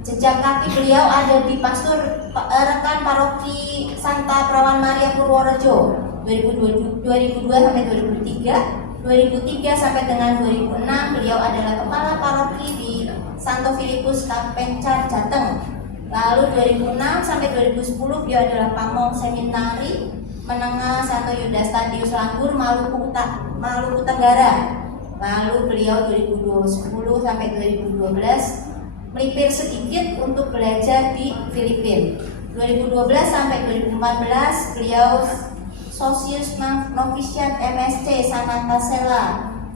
Jejak kaki beliau ada di pastor rekan paroki Santa Perawan Maria Purworejo 2002 sampai 2003. 2003 sampai dengan 2006 beliau adalah kepala paroki di Santo Filipus Kapencar Jateng. Lalu 2006 sampai 2010 beliau adalah pamong seminari menengah Santo Yudas Tadius Langgur Maluku Tenggara. Lalu beliau 2010 sampai 2012 melipir sedikit untuk belajar di Filipina. 2012 sampai 2014 beliau Sosius Novitiat MSc Sananta Sela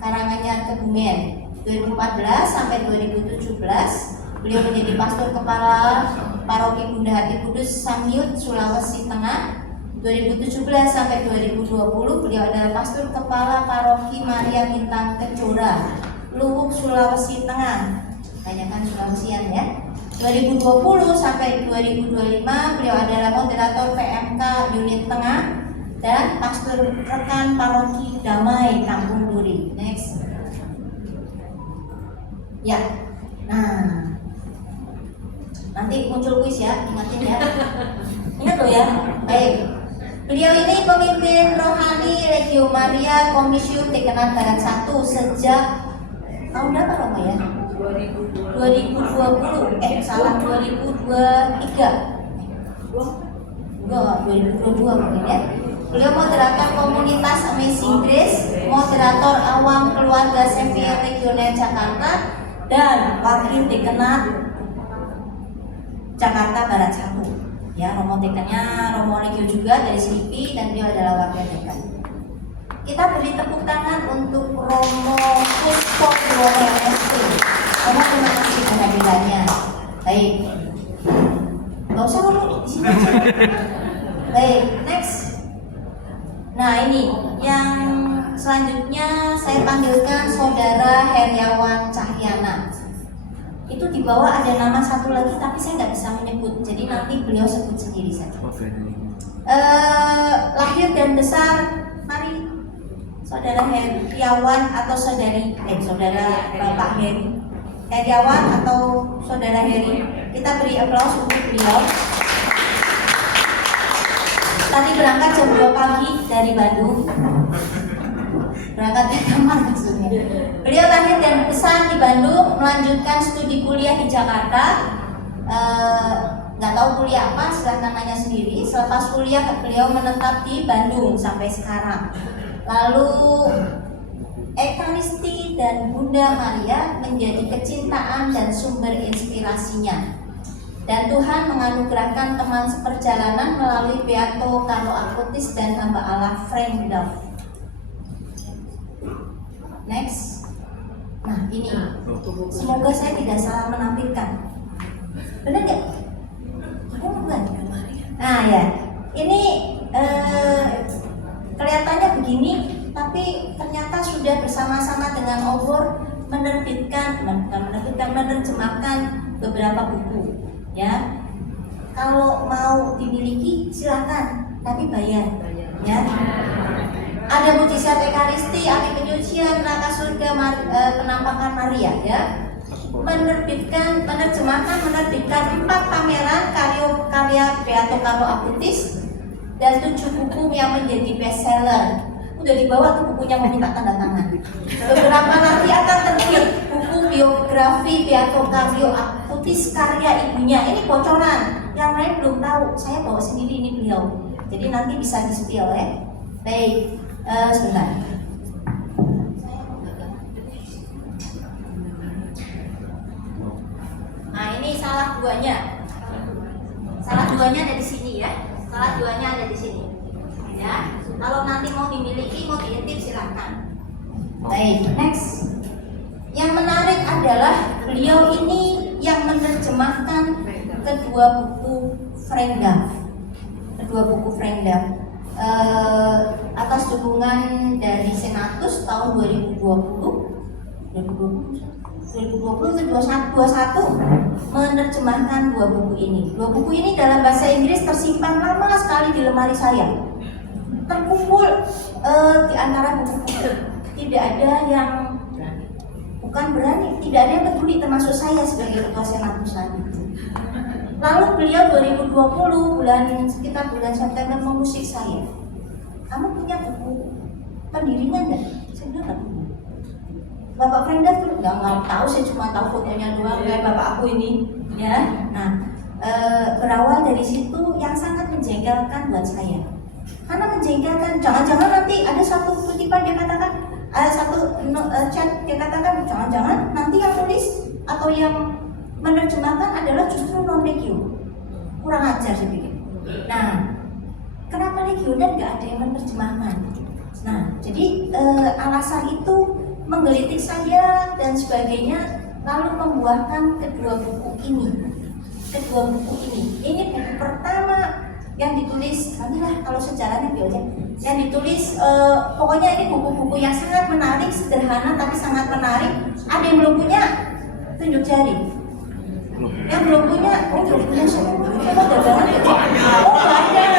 Karanganyar Kebumen. 2014 sampai 2017 beliau menjadi pastor kepala paroki Bunda Hati Kudus Samyut Sulawesi Tengah. 2017 sampai 2020 beliau adalah pastor kepala paroki Maria Bintang Kejora Luwuk Sulawesi Tengah. Tanyakan Sulawesian ya. 2020 sampai 2025 beliau adalah moderator PMK unit Tengah dan pastor rekan paroki Damai Kampung Duri. Next. Ya. Nah, nanti muncul kuis ya, ingatin ya. Ingat loh ya. Baik. Beliau ini pemimpin rohani Legio Maria Komisium Dekanat Barat 1 sejak tahun berapa Romo ya? 2020 salah 2023 enggak 2022 mungkin ya. Beliau moderator komunitas Amazing Grace, moderator awam keluarga Xavier Legioner Jakarta, dan wakil dekanat Jakarta Barat 1 ya. Romo dekannya Romo Legio juga dari SIPI dan beliau adalah wakil dekan. Kita beri tepuk tangan untuk Romo Puspo Bromo MSc. Romo, terima kasih kehadirannya. Baik. Gak usah Romo di sini aja. Baik, next. Nah ini yang selanjutnya saya panggilkan Saudara Heriawan Cahyana. Itu di bawah ada nama satu lagi tapi saya nggak bisa menyebut. Jadi nanti beliau sebut sendiri saja. Lahir dan besar, mari Saudara Heriawan atau Saudara Bapak Heriawan atau Saudara Heri. Kita beri aplaus untuk beliau. Tadi berangkat jam 2 pagi dari Bandung. Berangkat dari kamar maksudnya. Beliau lahir dan besar di Bandung, melanjutkan studi kuliah di Jakarta. Nggak tahu kuliah apa, silahkan nanya sendiri. Selepas kuliah beliau menetap di Bandung sampai sekarang. Lalu Ekaristi dan Bunda Maria menjadi kecintaan dan sumber inspirasinya. Dan Tuhan menganugerahkan teman seperjalanan melalui Beato Carlo Acutis dan hamba Allah Frank Duff. Next. Nah ini, semoga saya tidak salah menampilkan. Benar nggak? Bukan. Nah ya, ini kelihatannya begini, tapi ternyata sudah bersama-sama dengan obor menerjemahkan beberapa buku. Ya, kalau mau dimiliki silakan, tapi bayar. Ya, ada mujizat Ekaristi, api penyucian, neraka surga, penampakan Maria. Ya, menerbitkan 4 pameran karya Beato Carlo Acutis dan 7 buku yang menjadi bestseller. Udah dibawa tuh bukunya, mau minta tanda tangan. Beberapa nanti akan terbit buku biografi Beato Carlo Acutis karya ibunya. Ini bocoran, yang lain belum tahu. Saya bawa sendiri ini beliau. Jadi nanti bisa di-spill ya. Baik, sebentar. Nah ini salah duanya. Salah duanya ada di sini ya. Salah duanya ada di sini. Ya. Kalau nanti mau dimiliki, mau diintip silakan. Baik, next. Yang menarik adalah beliau ini yang menerjemahkan kedua buku Frank Duff. Atas dukungan dari Senatus tahun 2020 menerjemahkan 2 buku ini. 2 buku ini dalam bahasa Inggris tersimpan lama sekali di lemari saya. Terkumpul di antara buku-buku. Tidak ada yang bukan berani, tidak ada yang peduli termasuk saya sebagai ketua senat pusat. Lalu beliau 2020 sekitar bulan September mengusik saya. Kamu punya buku pendirinya nggak? Saya bilang nggak punya. Bapak Frenda tuh nggak tahu, saya cuma tahu fotonya doang kayak bapak aku ini, ya. Nah, berawal dari situ yang sangat menjengkelkan buat saya. Karena menjengkelkan, jangan-jangan nanti ada satu kutipan dia katakan, ada satu chat dia katakan, jangan-jangan nanti yang tulis atau yang menerjemahkan adalah justru non-legio. Kurang ajar saya pikir. Nah, kenapa legioner nggak ada yang menerjemahkan? Nah, jadi alasan itu menggelitik saya dan sebagainya, lalu membuahkan kedua buku ini. Ini buku pertama yang ditulis, nantilah kalau sejarahnya biasa, yang ditulis pokoknya ini buku-buku yang sangat menarik, sederhana tapi sangat menarik. Ada yang belum punya? Tunjuk jari. Yang belum punya, belum punya siapa? Siapa dagangan? Oh banyak.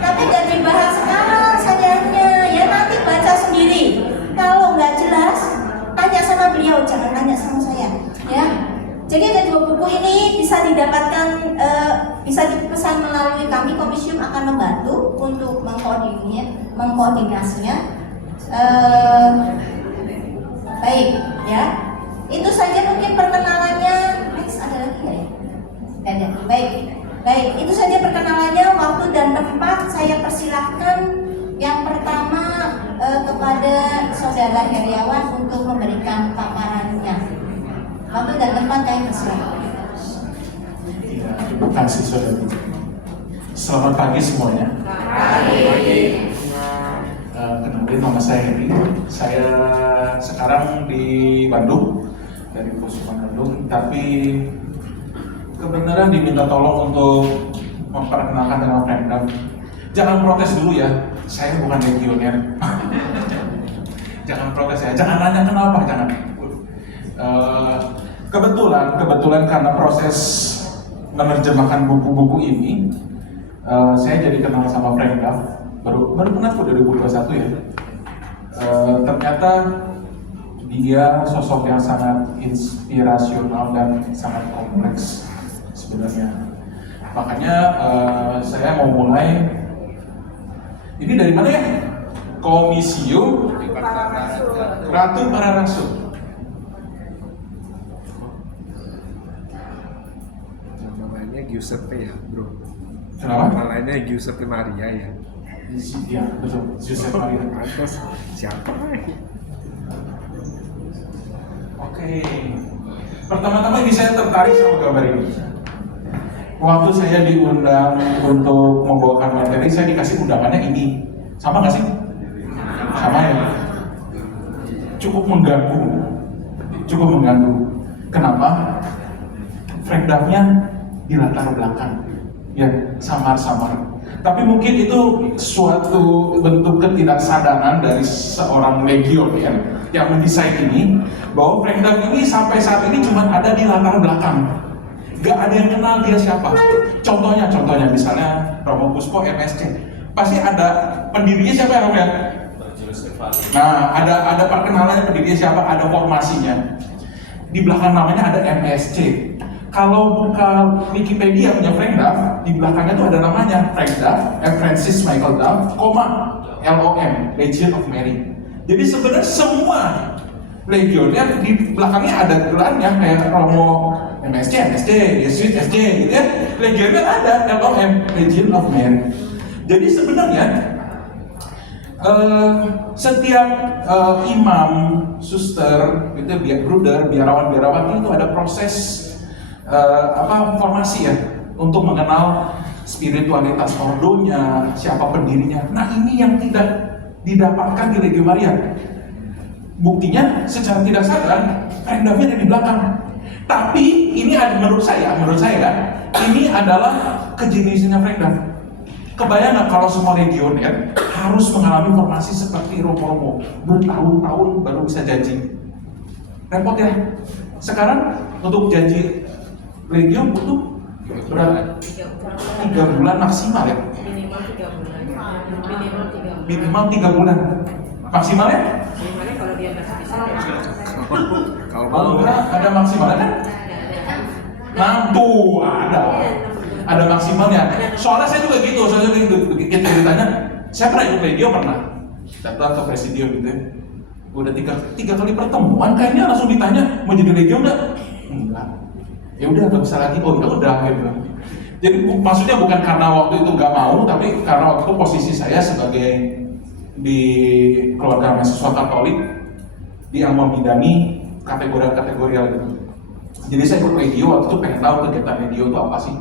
Tapi nggak dibahas sekarang sayangnya, ya nanti baca sendiri. Kalau nggak jelas, tanya sama beliau, jangan tanya sama saya, ya. Jadi ada dua buku ini bisa didapatkan, bisa dipesan melalui kami. Komisium akan membantu untuk mengkoordinasinya. Baik, ya. Itu saja mungkin perkenalannya. Next ada lagi nggak ya? Nggak ada. Baik. Itu saja perkenalannya. Waktu dan tempat saya persilahkan. Yang pertama kepada Saudara Heriawan untuk memberikan paparannya. Waktu dan tempat kami persilahkan. Terima kasih Saudara. Selamat pagi semuanya. Pagi. Kenalin, nama saya Heri. Saya sekarang di Bandung, dari Kusuman Bandung. Tapi kebenaran diminta tolong untuk memperkenalkan dengan Frenda. Jangan protes dulu ya, saya bukan legioner. Jangan protes ya, jangan nanya kenapa, jangan. Kebetulan karena proses menerjemahkan buku-buku ini, saya jadi kenal sama Frenda. Baru kenal kok 2021 ya. Ternyata dia sosok yang sangat inspirasional dan sangat kompleks sebenarnya. Makanya saya mau mulai. Ini dari mana ya? Komisium Ratu Para Rasul. Namanya Giuseppe ya, bro. Kenapa? Namanya Giuseppe Maria ya. Iya, betul. Giuseppe Maria. Terus siapa? Oke. Pertama-tama ini saya tertarik sama gambar ini. Waktu saya diundang untuk membawakan materi, saya dikasih undangannya ini. Sama nggak sih? Sama ya. Cukup mengganggu. Kenapa? Frendanya di latar belakang, ya samar-samar. Tapi mungkin itu suatu bentuk ketidaksadaran dari seorang legioner yang mendesain ini, bahwa Frenda ini sampai saat ini cuma ada di latar belakang. Gak ada yang kenal dia siapa. Contohnya misalnya Romo Puspo MSC, pasti ada pendirinya siapa ya Romo ya? Nah, ada perkenalannya pendirinya siapa, ada formasinya. Di belakang namanya ada MSC. Kalau buka Wikipedia punya Frank Duff, di belakangnya tuh ada namanya Frank Duff, Francis Michael Duff, LOM, Legion of Mary. Jadi sebenarnya semua legioner di belakangnya ada gelarnya, kayak Romo MSC, Yesuit SC gitu ya. Legioner ada LOM, Legion of Mary. Jadi sebenarnya setiap imam, suster, gitu, bruder, biarawan itu ada proses formasi ya, untuk mengenal spiritualitas ordonya, siapa pendirinya. Nah ini yang tidak didapatkan di Legio Maria. Buktinya secara tidak sadar Frendanya ada di belakang. Tapi ini menurut saya ini adalah kejeniusannya Frenda. Kebayang nggak kalau semua legioner harus mengalami formasi seperti Romo bertahun-tahun baru bisa janji? Repot ya. Sekarang untuk janji legio butuh berapa? 3 bulan maksimal ya? Minimal 3 bulan. Minimal 3 bulan. Maksimalnya? Gimana kalau dia nggak bisa ya? Kalau Kalau mau enggak ada maksimalnya kan? Nah, tuh ada maksimalnya. Soalnya saya juga gitu, saya juga gitu ceritanya. Saya pernah ikut Legio pernah datang ke presidium gitu ya. Udah tiga kali pertemuan kayaknya langsung ditanya mau jadi Legio enggak? Enggak. Ya udah nggak bisa lagi. Oh ya udah gitu. Jadi maksudnya bukan karena waktu itu nggak mau, tapi karena waktu itu posisi saya sebagai di keluarga mahasiswa Katolik yang membidangi kategori-kategori gitu. Jadi saya ikut Legio waktu itu pengen tahu kegiatan Legio itu apa sih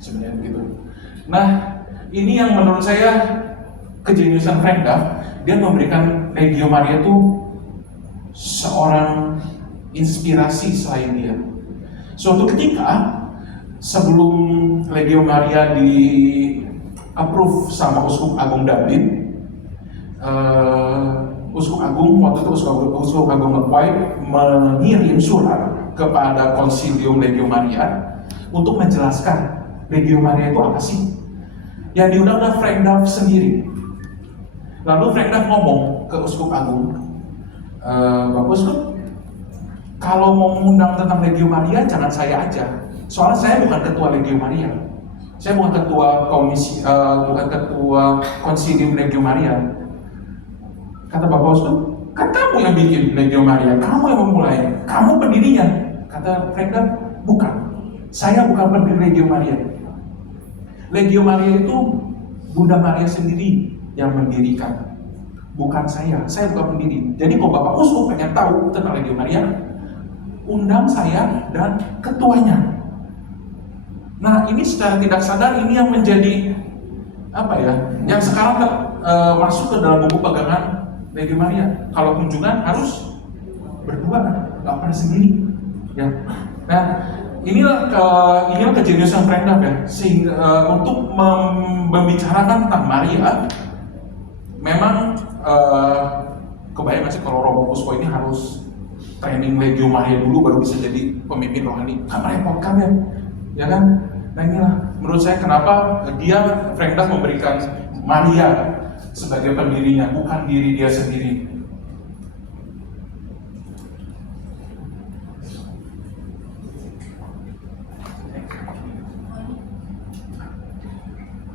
sebenarnya gitu. Nah ini yang menurut saya kejeniusan Frank Duff, dia memberikan Legio Maria itu seorang inspirasi selain dia. Suatu ketika sebelum Legio Maria di approve sama Uskup Agung Dublin, Uskup Agung waktu itu Uskup Agung Lequoit mengirim surat kepada Konsilium Legio Maria untuk menjelaskan Legio Maria itu apa sih? Yang diundang adalah Frank Duff sendiri. Lalu Frank Duff ngomong ke Uskup Agung, Bapak Uskup, kalau mau mengundang tentang Legio Maria jangan saya aja. Soalnya saya bukan ketua Legio Maria. Saya bukan ketua Konsilium Legio Maria. Kata Bapak Uskup, kan kamu yang bikin Legio Maria, kamu yang memulai, kamu pendirinya. Kata Frank Duff, bukan. Saya bukan pendiri Legio Maria. Legio Maria itu Bunda Maria sendiri yang mendirikan, bukan saya bukan pendiri. Jadi kalau Bapak Uskup pengen tahu tentang Legio Maria, undang saya dan ketuanya. Nah ini secara tidak sadar ini yang menjadi apa ya, yang sekarang masuk ke dalam buku pegangan Legio Maria. Kalau kunjungan harus berdua, nggak pernah sendiri. Ya. Nah inilah kejeniusan Frank Duff ya, sehingga untuk membicarakan tentang Maria, memang kebayang nggak sih kalau Romo Kuswo ini harus training Legio Maria dulu baru bisa jadi pemimpin rohani? Kan merepotkan ya kan? Nah inilah menurut saya kenapa Frank Duff memberikan Maria sebagai pendirinya, bukan diri dia sendiri.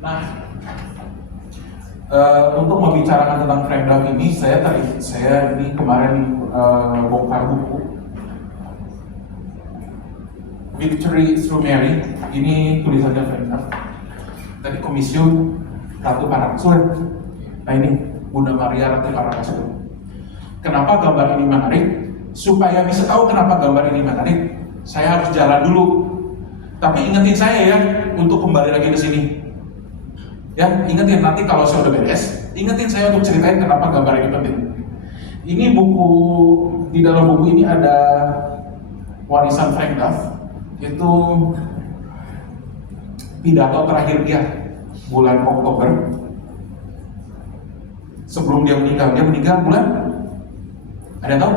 Nah, untuk membicarakan tentang Frank Duff ini, saya ini kemarin bongkar buku Victory Through Mary. Ini tulisannya Frank Duff. Tadi Komisium Ratu Para Rasul. Nah ini Bunda Maria Ratu Para Rasul. Kenapa gambar ini menarik? Supaya bisa tahu kenapa gambar ini menarik, saya harus jalan dulu. Tapi ingetin saya ya untuk kembali lagi ke sini. Ya, ingetin nanti kalau saya udah beres, ingetin saya untuk ceritain kenapa gambar ini penting. Ini buku, di dalam buku ini ada warisan Frank Duff, itu pidato terakhir dia bulan Oktober sebelum dia meninggal bulan, ada yang tahu?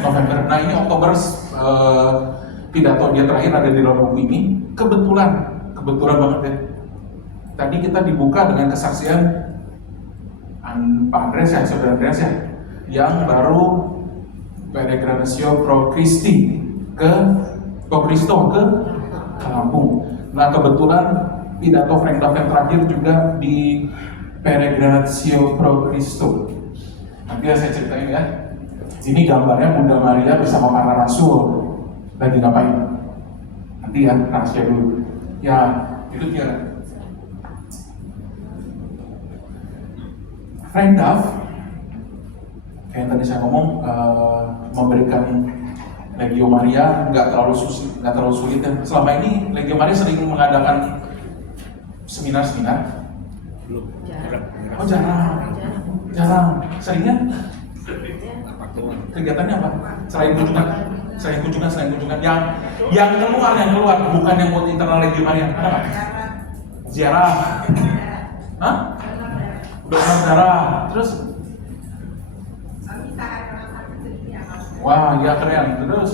November. Nah ini Oktober, pidato dia terakhir ada di dalam buku ini. Kebetulan banget ya. Tadi kita dibuka dengan kesaksian Pak Andres ya, Saudara Andres ya, yang baru peregrinatio pro Christi ke Lampung. Nah kebetulan pidato Frank Duff yang terakhir juga di peregrinatio pro Christo. Nanti ya saya ceritain ya. Ini gambarnya Bunda Maria bersama para rasul lagi ngapain? Nanti ya rahasia dulu. Ya itu dia. Frank Duff, kayak tadi saya ngomong, memberikan Legio Maria nggak terlalu sulit ya. Selama ini Legio Maria sering mengadakan seminar-seminar. belum. Oh jarang. Seringnya kegiatannya apa? Selain kunjungan. Yang keluar, bukan yang buat internal Legio Maria. Ada nggak? Ziarah. Hah? Donor darah, terus? Wah, ya keren. Terus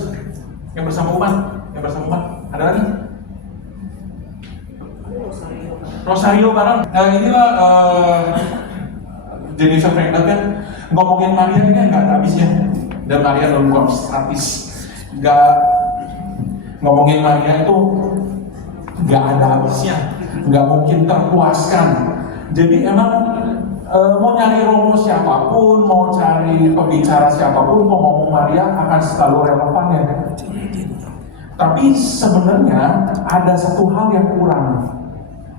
yang bersama umat, ada lagi? Rosario bareng. Nah inilah jenis Frank Duff ya. Ngomongin Maria ini nggak ada habisnya, dan Maria non statis. Nggak ngomongin Maria itu nggak ada habisnya, nggak mungkin terpuaskan. Jadi emang mau nyari romo siapapun, mau cari pembicara siapapun, mau ngomong Maria akan selalu relevan ya. Tapi sebenarnya ada satu hal yang kurang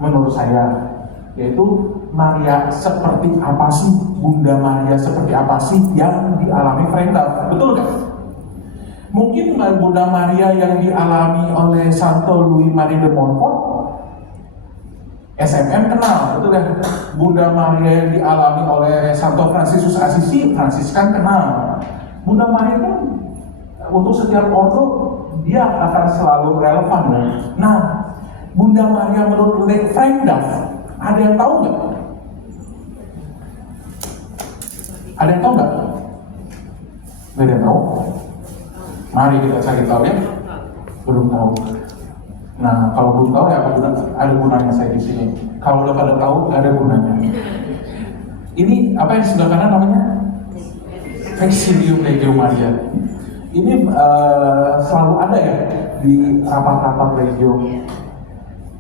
menurut saya, yaitu Maria seperti apa sih, Bunda Maria seperti apa sih yang dialami Frenda, betul kan? Mungkin Bunda Maria yang dialami oleh Santo Louis Marie de Montfort, SMM kenal, betul kan? Bunda Maria yang dialami oleh Santo Fransiskus Assisi, Fransiskan kenal. Bunda Maria kan untuk setiap ordo dia akan selalu relevan. Nah, Bunda Maria menurut Frenda, ada yang tahu nggak? Ada yang tahu nggak? Nggak ada yang tahu? Mari kita cari tahu ya. Belum tahu. Nah, kalau belum tahu ya ada gunanya saya di sini. Kalau udah pada tahu, nggak ada gunanya. Ini apa yang di sebelah kanan namanya? Vexillum Legio Maria. Ini selalu ada ya di rapat-rapat Legio.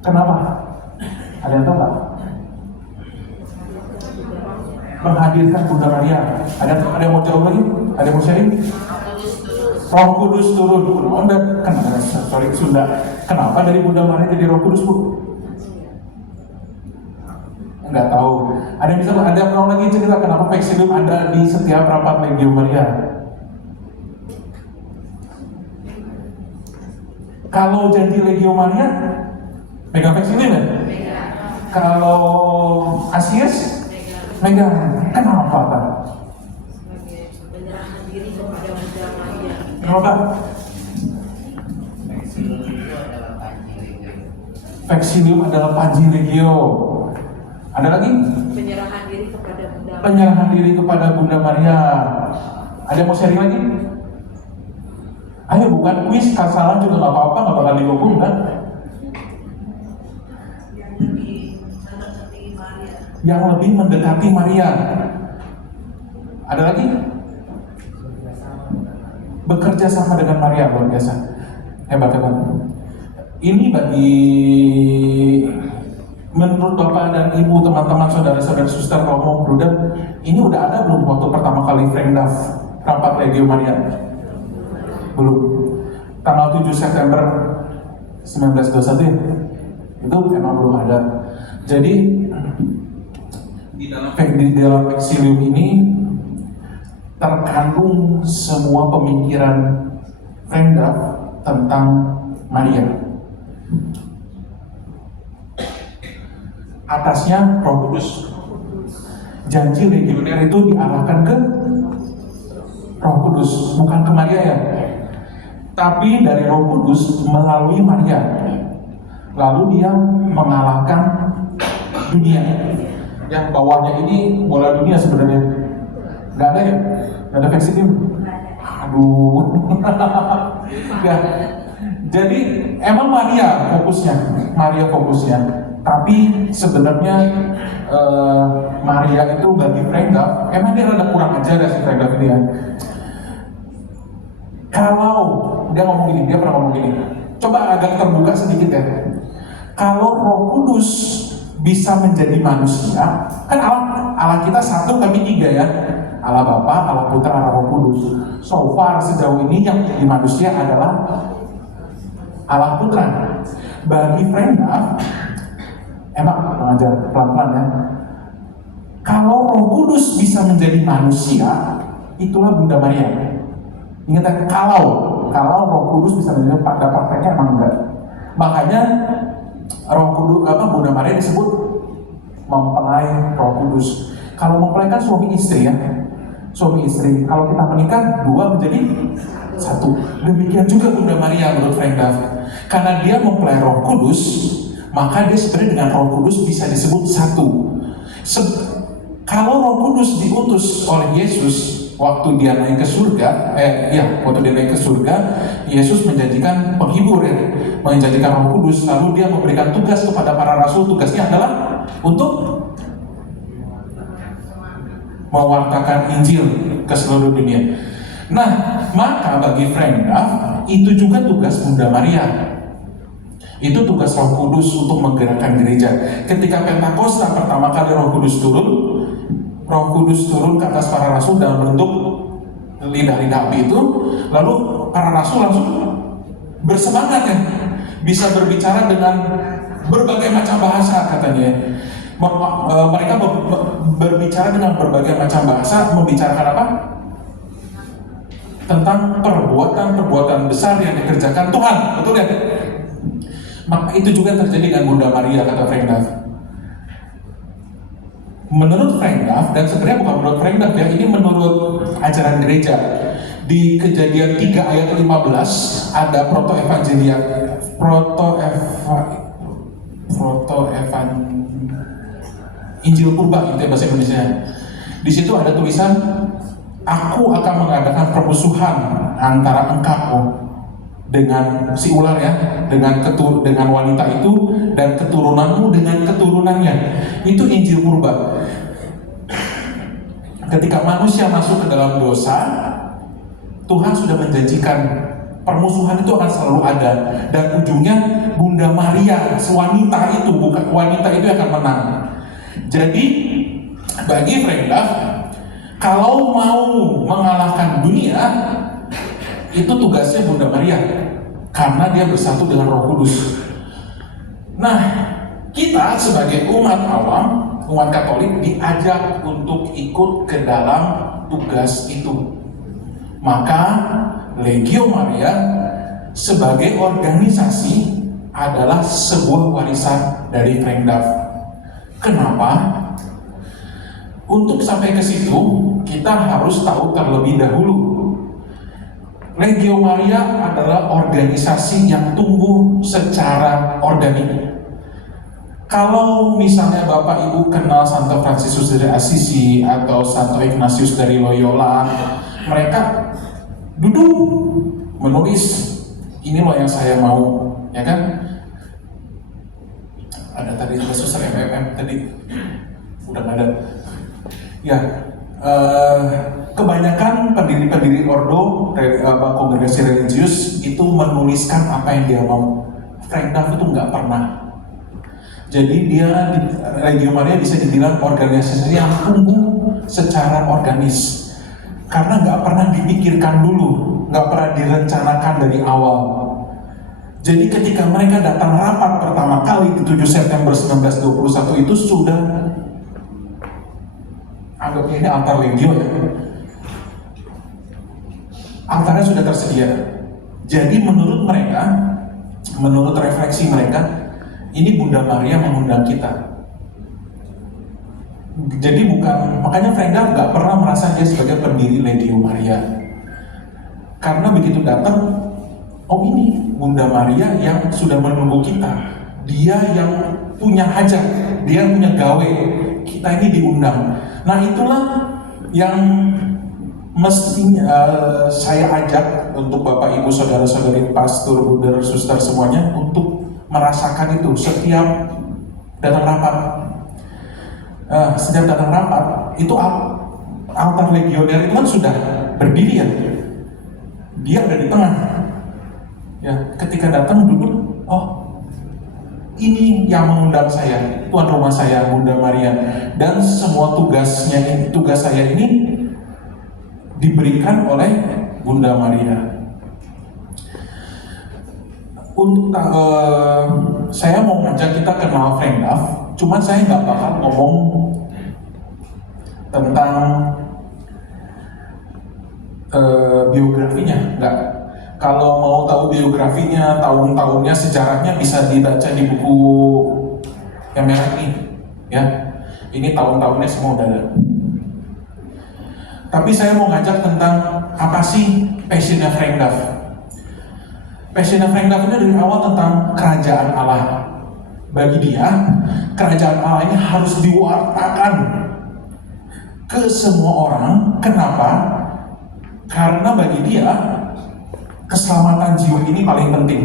Kenapa? Ada yang tahu nggak? Menghadirkan Bunda Maria. Ada yang mau jawab lagi? Ada yang mau sharing? Roh Kudus turun. Sorry Sunda. Kenapa dari Bunda Maria jadi Roh Kudus, Bu? Enggak tahu. Ada yang bisa mau lagi cerita kenapa Vexillum ada di setiap rapat Legio Maria? Kalau jadi Legio Maria, megang Vexillum ya? Kalau Asius, megang. Kenapa, Pak? Penyerahan diri kepada Bunda Maria. Kenapa? Vexillum adalah Panji Legio. Ada lagi? Penyerahan diri kepada Bunda Maria. Penyerahan diri kepada Bunda Maria. Ada yang mau sharing lagi? Ayo, bukan kuis, salah juga nggak apa-apa, nggak bakal dihukum kan? Yang lebih mendekati Maria. Ada lagi? Bekerja sama dengan Maria, luar biasa. Hebat. Ini bagi menurut Bapak dan Ibu, teman-teman, saudara-saudara, suster, romo, bruder, ini udah ada belum waktu pertama kali Frenda rapat Legio Maria? Belum. Tanggal 7 September 1921 ya? Itu emang belum ada. Jadi di dalam Vexillum ini terkandung semua pemikiran Frenda tentang Maria. Atasnya Roh Kudus. Janji legioner itu diarahkan ke Roh Kudus, bukan ke Maria ya. Tapi dari Roh Kudus melalui Maria. Lalu dia mengalahkan dunia. Yang bawahnya ini bola dunia sebenarnya. Nggak ada ya? Nggak ada Vexillum? Aduh. Ya. Jadi emang Maria fokusnya. Tapi sebenarnya Maria itu bagi Frenda, emang dia rada kurang ajar ya si Frenda ini ya. Kalau dia pernah ngomong gini, coba agak terbuka sedikit ya. Kalau Roh Kudus bisa menjadi manusia, kan Allah kita satu, kami tiga ya. Allah Bapa, Allah Putra, Allah Roh Kudus. So far sejauh ini yang menjadi manusia adalah Allah Putra. Bagi Frenda, mengajar pelan-pelan ya. Kalau Roh Kudus bisa menjadi manusia, itulah Bunda Maria. Ingat ya, kalau Roh Kudus bisa menjadi, pada prakteknya emang enggak. Makanya Roh Kudus, Bunda Maria disebut mempelai Roh Kudus. Kalau mempelai kan suami istri ya, suami istri. Kalau kita menikah, dua menjadi satu. Demikian juga Bunda Maria menurut Frenda. Karena dia mempelai Roh Kudus, maka dia sebenarnya dengan Roh Kudus bisa disebut satu. Kalau Roh Kudus diutus oleh Yesus waktu dia naik ke surga, Yesus menjanjikan penghibur ya, menjanjikan Roh Kudus, lalu dia memberikan tugas kepada para rasul. Tugasnya adalah untuk mewartakan Injil ke seluruh dunia. Nah, maka bagi Frank Duff itu juga tugas Bunda Maria. Itu tugas Roh Kudus untuk menggerakkan gereja. Ketika Pentakosta pertama kali Roh Kudus turun ke atas para rasul dalam bentuk lidah-lidah api itu, lalu para rasul langsung bersemangat ya, bisa berbicara dengan berbagai macam bahasa katanya. Mereka berbicara dengan berbagai macam bahasa, membicarakan apa? Tentang perbuatan-perbuatan besar yang dikerjakan Tuhan, betul ya? Maka itu juga terjadi dengan Bunda Maria, kata Frank Duff. Menurut Frank Duff, dan sebenarnya bukan menurut Frank Duff ya, ini menurut ajaran gereja. Di Kejadian 3 ayat 15 ada Injil Purba itu bahasa Indonesia. Di situ ada tulisan, aku akan mengadakan permusuhan antara engkau dengan si ular ya, dengan wanita itu dan keturunanmu dengan keturunannya. Itu Injil Purba. Ketika manusia masuk ke dalam dosa, Tuhan sudah menjanjikan permusuhan itu akan selalu ada, dan ujungnya Bunda Maria, wanita itu akan menang. Jadi bagi Frank Duff, kalau mau mengalahkan dunia, itu tugasnya Bunda Maria, karena dia bersatu dengan Roh Kudus. Nah, kita sebagai umat awam, umat Katolik diajak untuk ikut ke dalam tugas itu. Maka Legio Maria sebagai organisasi adalah sebuah warisan dari Frank Duff. Kenapa? Untuk sampai ke situ, kita harus tahu terlebih dahulu. Legio Maria adalah organisasi yang tumbuh secara organik. Kalau misalnya Bapak Ibu kenal Santo Fransiskus dari Assisi atau Santo Ignatius dari Loyola, mereka duduk menulis, ini loh yang saya mau, ya kan? Ada tadi Suster MMM tadi udah nggak ada. Ya, kebanyakan pendiri-pendiri ordo kongregasi religius itu menuliskan apa yang dia mau. Frank Duff itu nggak pernah. Jadi dia Legio Maria bisa dibilang organisasi yang tumbuh secara organis, karena nggak pernah dipikirkan dulu, nggak pernah direncanakan dari awal. Jadi ketika mereka datang rapat pertama kali di 7 September 1921 itu sudah, anggapnya ini altar Legio ya, altarnya sudah tersedia. Jadi menurut mereka, menurut refleksi mereka, ini Bunda Maria mengundang kita. Jadi makanya Frank Duff nggak pernah merasa dia sebagai pendiri Legio Maria, karena begitu datang, oh ini Bunda Maria yang sudah menunggu kita, dia yang punya hajat, dia punya gawe, kita ini diundang. Nah itulah yang mestinya saya ajak untuk Bapak Ibu saudara-saudari pastor, bunda, suster semuanya untuk merasakan itu setiap datang rapat. Setiap datang rapat itu altar legioner itu kan sudah berdiri ya, dia ada di tengah. Ya, ketika datang duduk, oh ini yang mengundang saya, tuan rumah saya Bunda Maria, dan semua tugas saya ini diberikan oleh Bunda Maria. Untuk saya mau ngajak kita kenal Frank Duff, cuman saya nggak bakal ngomong tentang biografinya, nggak. Kalau mau tahu biografinya, tahun-tahunnya, sejarahnya bisa dibaca di buku yang merah ini, ya. Ini tahun-tahunnya semua udah ada. Tapi saya mau ngajak tentang apa sih passionnya Frank Duff. Passionnya Frank Duff itu dari awal tentang kerajaan Allah. Bagi dia, kerajaan Allah ini harus diwartakan ke semua orang. Kenapa? Karena bagi dia, keselamatan jiwa ini paling penting.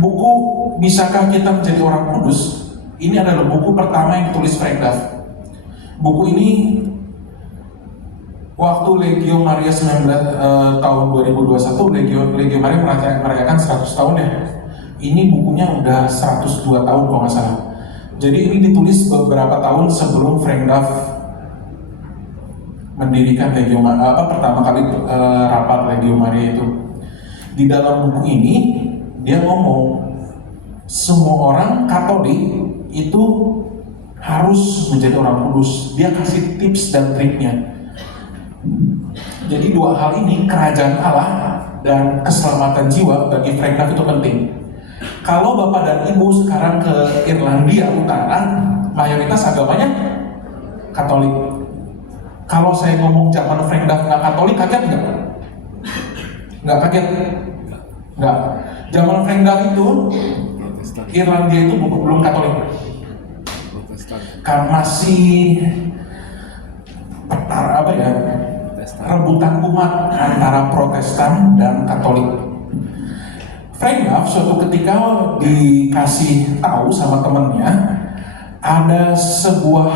Buku Bisakah Kita Menjadi Orang Kudus, ini adalah buku pertama yang ditulis Frank Duff. Buku ini waktu Legio Maria 19 tahun 2021, Legio Maria merayakan 100 tahun ya. Ini bukunya udah 102 tahun kalau nggak salah. Jadi ini ditulis beberapa tahun sebelum Frank Duff mendirikan Legio Maria, pertama kali rapat Legio Maria itu. Di dalam buku ini dia ngomong semua orang Katolik itu harus menjadi orang kudus. Dia kasih tips dan triknya. Jadi dua hal ini, kerajaan Allah dan keselamatan jiwa, bagi Frank Duff itu penting. Kalau Bapak dan Ibu sekarang ke Irlandia Utara, mayoritas agamanya Katolik. Kalau saya ngomong zaman Frank Duff nggak Katolik, kaget nggak? Nggak kaget? Nggak. Zaman Frank Duff itu, Protestan. Irlandia itu belum Katolik. Protestan. Kan masih rebutan umat antara Protestan dan Katolik. Frank Duff suatu ketika dikasih tahu sama temennya ada sebuah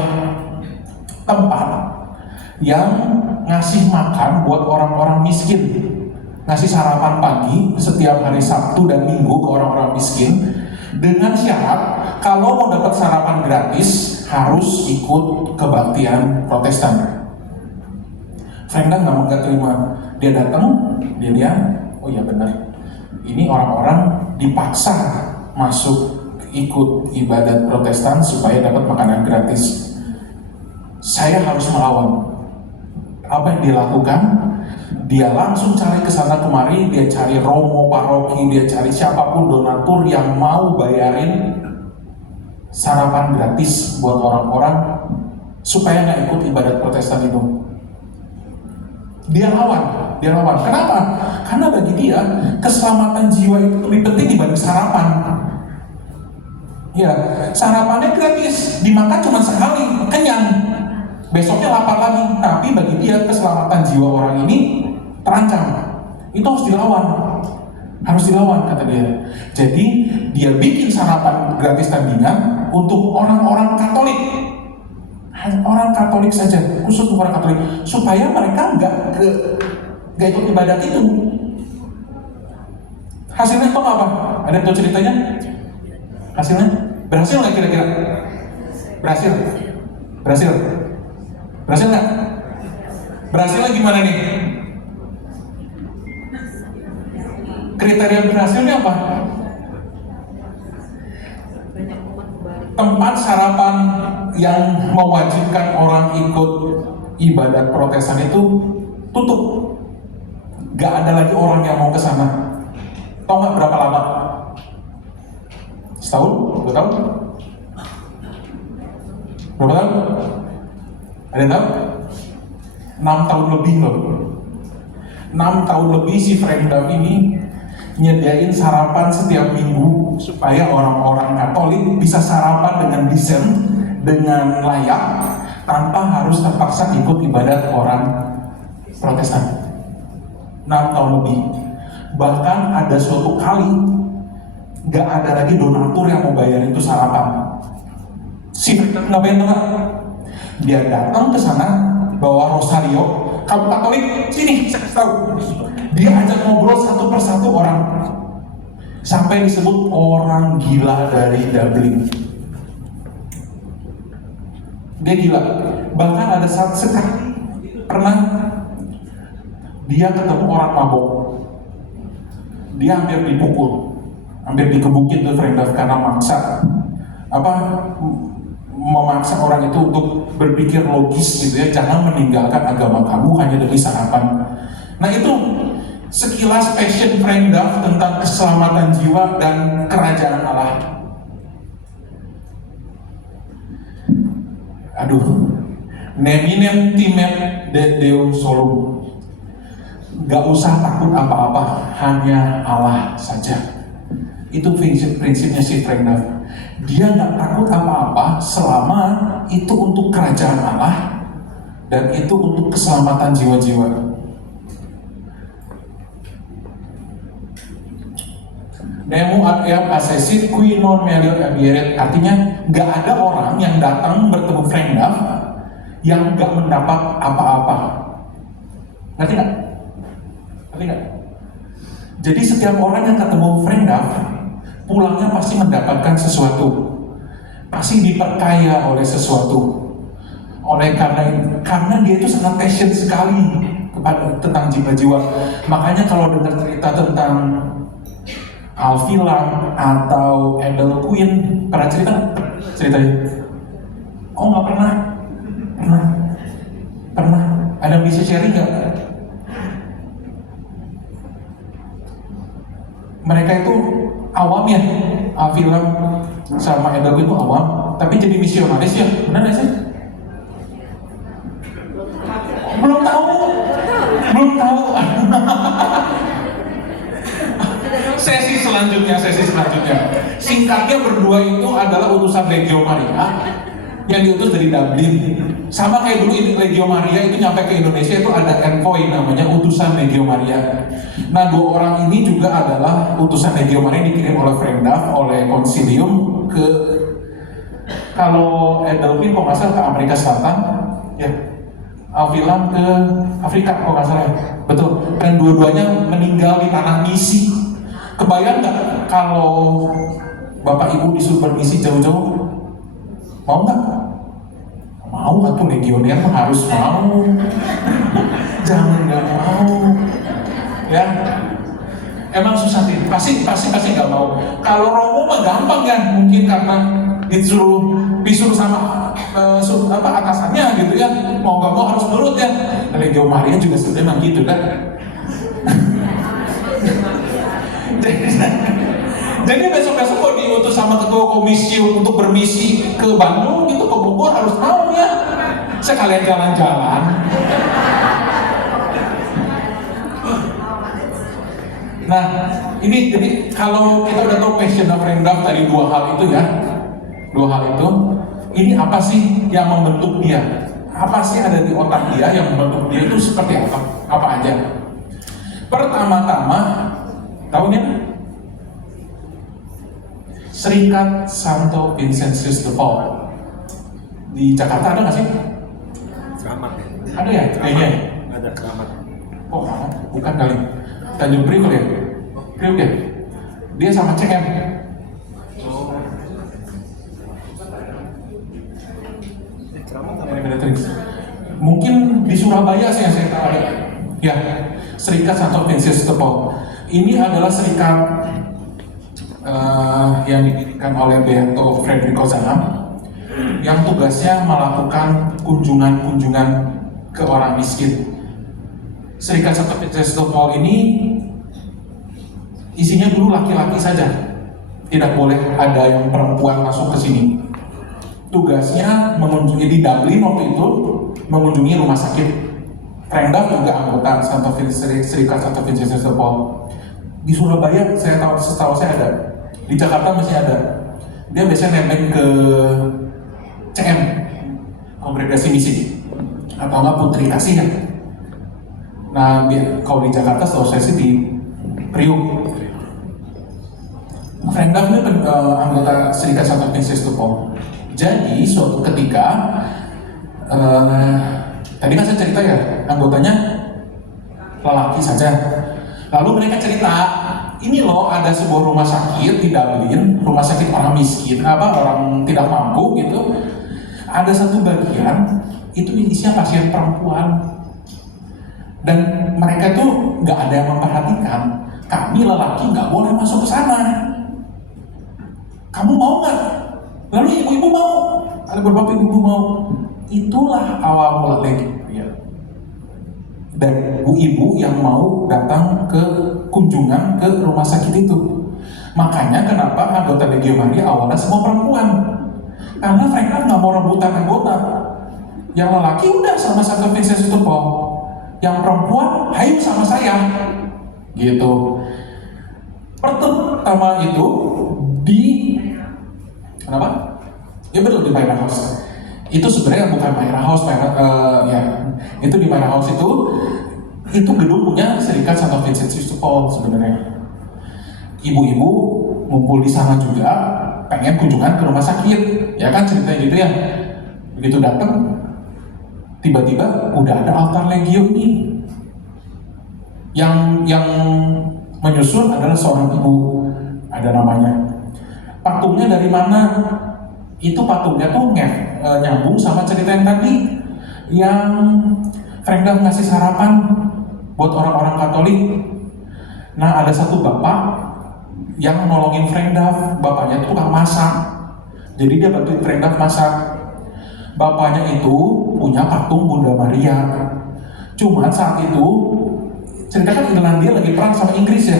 tempat yang ngasih makan buat orang-orang miskin, ngasih sarapan pagi setiap hari Sabtu dan Minggu ke orang-orang miskin, dengan syarat kalau mau dapat sarapan gratis harus ikut kebaktian Protestan. Frank Duff nggak terima. Dia datang, dia lihat, oh ya benar, ini orang-orang dipaksa masuk ikut ibadat Protestan supaya dapat makanan gratis. Saya harus melawan. Apa yang dia lakukan? Dia langsung cari kesana kemari, dia cari romo paroki, dia cari siapapun donatur yang mau bayarin sarapan gratis buat orang-orang supaya nggak ikut ibadat Protestan itu. Dia lawan. Kenapa? Karena bagi dia keselamatan jiwa itu lebih penting dibanding sarapan. Ya, sarapannya gratis, dimakan cuma sekali, kenyang. Besoknya lapar lagi. Tapi bagi dia keselamatan jiwa orang ini terancam. Itu harus dilawan, kata dia. Jadi dia bikin sarapan gratis tandingan untuk orang-orang Katolik. Orang Katolik saja, khusus untuk orang Katolik, supaya mereka nggak ikut ibadat itu. Hasilnya itu apa? Ada yang tahu ceritanya? Hasilnya berhasil nggak kira-kira? Berhasil nggak? Berhasilnya gimana nih? Kriteria berhasilnya apa? Banyak umat kembali. Tempat sarapan yang mewajibkan orang ikut ibadat Protestan itu tutup. Gak ada lagi orang yang mau ke sana. Tahu nggak berapa lama? Setahun? 2 tahun? Berapa tahun? Ada yang tahu? 6 tahun lebih loh. 6 tahun lebih si Frank Duff ini nyediain sarapan setiap minggu supaya orang-orang Katolik bisa sarapan dengan decent, dengan layak, tanpa harus terpaksa ikut ibadat orang Protestan. 6 tahun lebih. Bahkan ada suatu kali gak ada lagi donatur yang mau bayar itu sarapan. Si Frank Duff ngapain tuh? Dia datang ke sana bawa rosario. Kamu Katolik, sini saya kasih tahu. Dia ajak ngobrol satu persatu orang, sampai disebut orang gila dari Dublin. Dia gila. Bahkan ada saat sekali pernah dia ketemu orang mabok. Dia hampir dipukul, hampir dikebukin tuh Frank Duff karena memaksa orang itu untuk berpikir logis gitu ya, jangan meninggalkan agama kamu hanya demi sarapan. Nah itu sekilas passion Frank Duff tentang keselamatan jiwa dan kerajaan Allah. Neminem timet de Deum solum. Gak usah takut apa-apa, hanya Allah saja. Itu prinsipnya si Frank Duff. Dia gak takut apa-apa selama itu untuk kerajaan Allah dan itu untuk keselamatan jiwa-jiwa. Nemu ad asesit qui non melior abieret, artinya gak ada orang yang datang bertemu Frank Duff yang nggak mendapat apa-apa. Ngerti nggak? Ngerti nggak? Jadi setiap orang yang ketemu Frank Duff, pulangnya pasti mendapatkan sesuatu, pasti diperkaya oleh sesuatu. Karena dia itu sangat passion sekali tentang jiwa-jiwa. Makanya kalau dengar cerita tentang Alfie Lam atau Edel Quinn, pernah ceritanya? Oh nggak pernah. Ada yang bisa sharing nggak? Mereka itu awam ya, Alfie Lam sama Edel Quinn itu awam, tapi jadi misionaris ya, benar nggak sih? Belum tahu. Sesi selanjutnya. Singkatnya berdua itu adalah utusan Legio Maria yang diutus dari Dublin. Sama kayak dulu ini Legio Maria itu nyampe ke Indonesia itu ada envoy namanya utusan Legio Maria. Nah, dua orang ini juga adalah utusan Legio Maria yang dikirim oleh Frank Duff oleh konsilium ke, kalau Edelwin kok nggak salah ke Amerika Selatan, ya. Alfie Lam ke Afrika kalau nggak salah, betul. Dan dua-duanya meninggal di tanah misi. Kebayang nggak kalau bapak ibu disuruh bermisi jauh-jauh? Mau nggak? Mau, atau legioner mah harus mau. Jangan nggak mau, ya. Emang susah sih, pasti nggak mau. Kalau Romo mah gampang kan, mungkin karena disuruh sama atasannya gitu ya, mau nggak mau harus nurut ya. Legio Maria juga sebenarnya emang gitu kan. Jadi besok-besok kok diutus sama ketua komisi untuk bermisi ke Bandung gitu, ke Bogor, harus mau ya. Sekalian jalan-jalan. Nah, ini jadi kalau kita udah tahu passion Frank Duff tadi dua hal itu, ini apa sih yang membentuk dia? Apa sih ada di otak dia yang membentuk dia itu seperti apa? Apa aja? Pertama-tama, tahu nih? Serikat Santo Vincentius de Paul di Jakarta ada nggak sih? Keramat ya? Ada ya? Kayaknya. Ada keramat. Oh, bukan kali. Tanjung Priok ya? Priok ya? Dia sama CM. Keramat apa? Mungkin di Surabaya sih yang saya tahu ada. Ya, Serikat Santo Vincentius de Paul. Ini adalah serikat yang didirikan oleh Beato Federico Zanam, yang tugasnya melakukan kunjungan-kunjungan ke orang miskin. Serikat Santo Vincentius de Paul ini isinya dulu laki-laki saja, tidak boleh ada yang perempuan masuk ke sini. Tugasnya mengunjungi di Dublin waktu itu, mengunjungi rumah sakit. Frank Duff juga anggota Serikat Santo Vincentius de Paul. Di Surabaya setahu saya ada, di Jakarta masih ada. Dia biasanya nempel ke CM, Kongregasi Misi, atau nggak Putri Kasih ya. Nah, kalau di Jakarta setahu saya sih di Priuk. Frank Duff ini anggota Serikat Santo Vincentius de Paul. Jadi suatu ketika, tadi kan saya cerita ya, anggotanya lelaki saja. Lalu mereka cerita, ini loh ada sebuah rumah sakit di Dublin, rumah sakit orang miskin, orang tidak mampu gitu. Ada satu bagian itu isinya pasien perempuan, dan mereka tuh nggak ada yang memperhatikan. Kami lelaki nggak boleh masuk ke sana. Kamu mau nggak? Lalu ibu-ibu mau, ada beberapa ibu-ibu mau. Itulah awal mula Legio. Dan ibu-ibu yang mau datang ke kunjungan ke rumah sakit itu. Makanya kenapa anggota Legio Maria awalnya semua perempuan, karena mereka nggak mau rebutan anggota. Yang lelaki udah sama Santo Vincentius de Paul, yang perempuan hayu sama saya gitu. Pertama itu di kenapa? Ya betul, di Myra House. Itu sebenarnya bukan Myra House, itu di Myra House itu gedung punya Serikat Santo Vincentius de Paul sebenarnya. Ibu-ibu ngumpul di sana juga, pengen kunjungan ke rumah sakit, ya kan ceritanya gitu ya. Begitu datang, tiba-tiba udah ada altar legio nih. Yang menyusul adalah seorang ibu, ada namanya. Patungnya dari mana? Itu patungnya tuh nyambung sama cerita yang tadi, yang Frank Duff ngasih sarapan buat orang-orang Katolik. Nah, ada satu bapak yang nolongin Frank Duff. Bapaknya tuh tukang masak, jadi dia bantuin Frank Duff masak. Bapaknya itu punya patung Bunda Maria. Cuman saat itu ceritakan Irlandia lagi perang sama Inggris ya,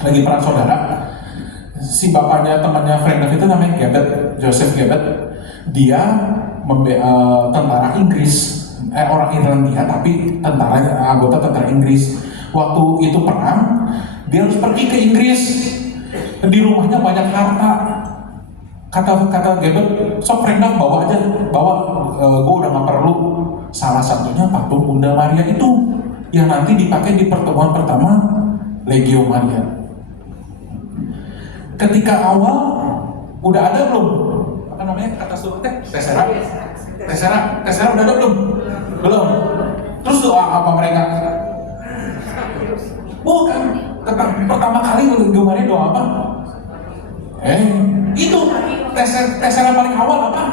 lagi perang saudara. Si bapaknya temannya Frank Duff itu namanya Gebet, Joseph Gebet. Dia tentara Inggris, orang Irlandia tapi anggota tentara Inggris. Waktu itu perang, dia harus pergi ke Inggris. Di rumahnya banyak harta. Kata Gebet, sok Frank Duff bawa aja, gue udah gak perlu. Salah satunya patung Bunda Maria itu yang nanti dipakai di pertemuan pertama Legio Maria. Ketika awal udah ada belum? Apa namanya kata suruh teh? Tesera udah ada belum? Belum. Terus doa apa mereka? Bukan. Pertama kali Legio Maria doa apa? Itu tesera paling awal apa?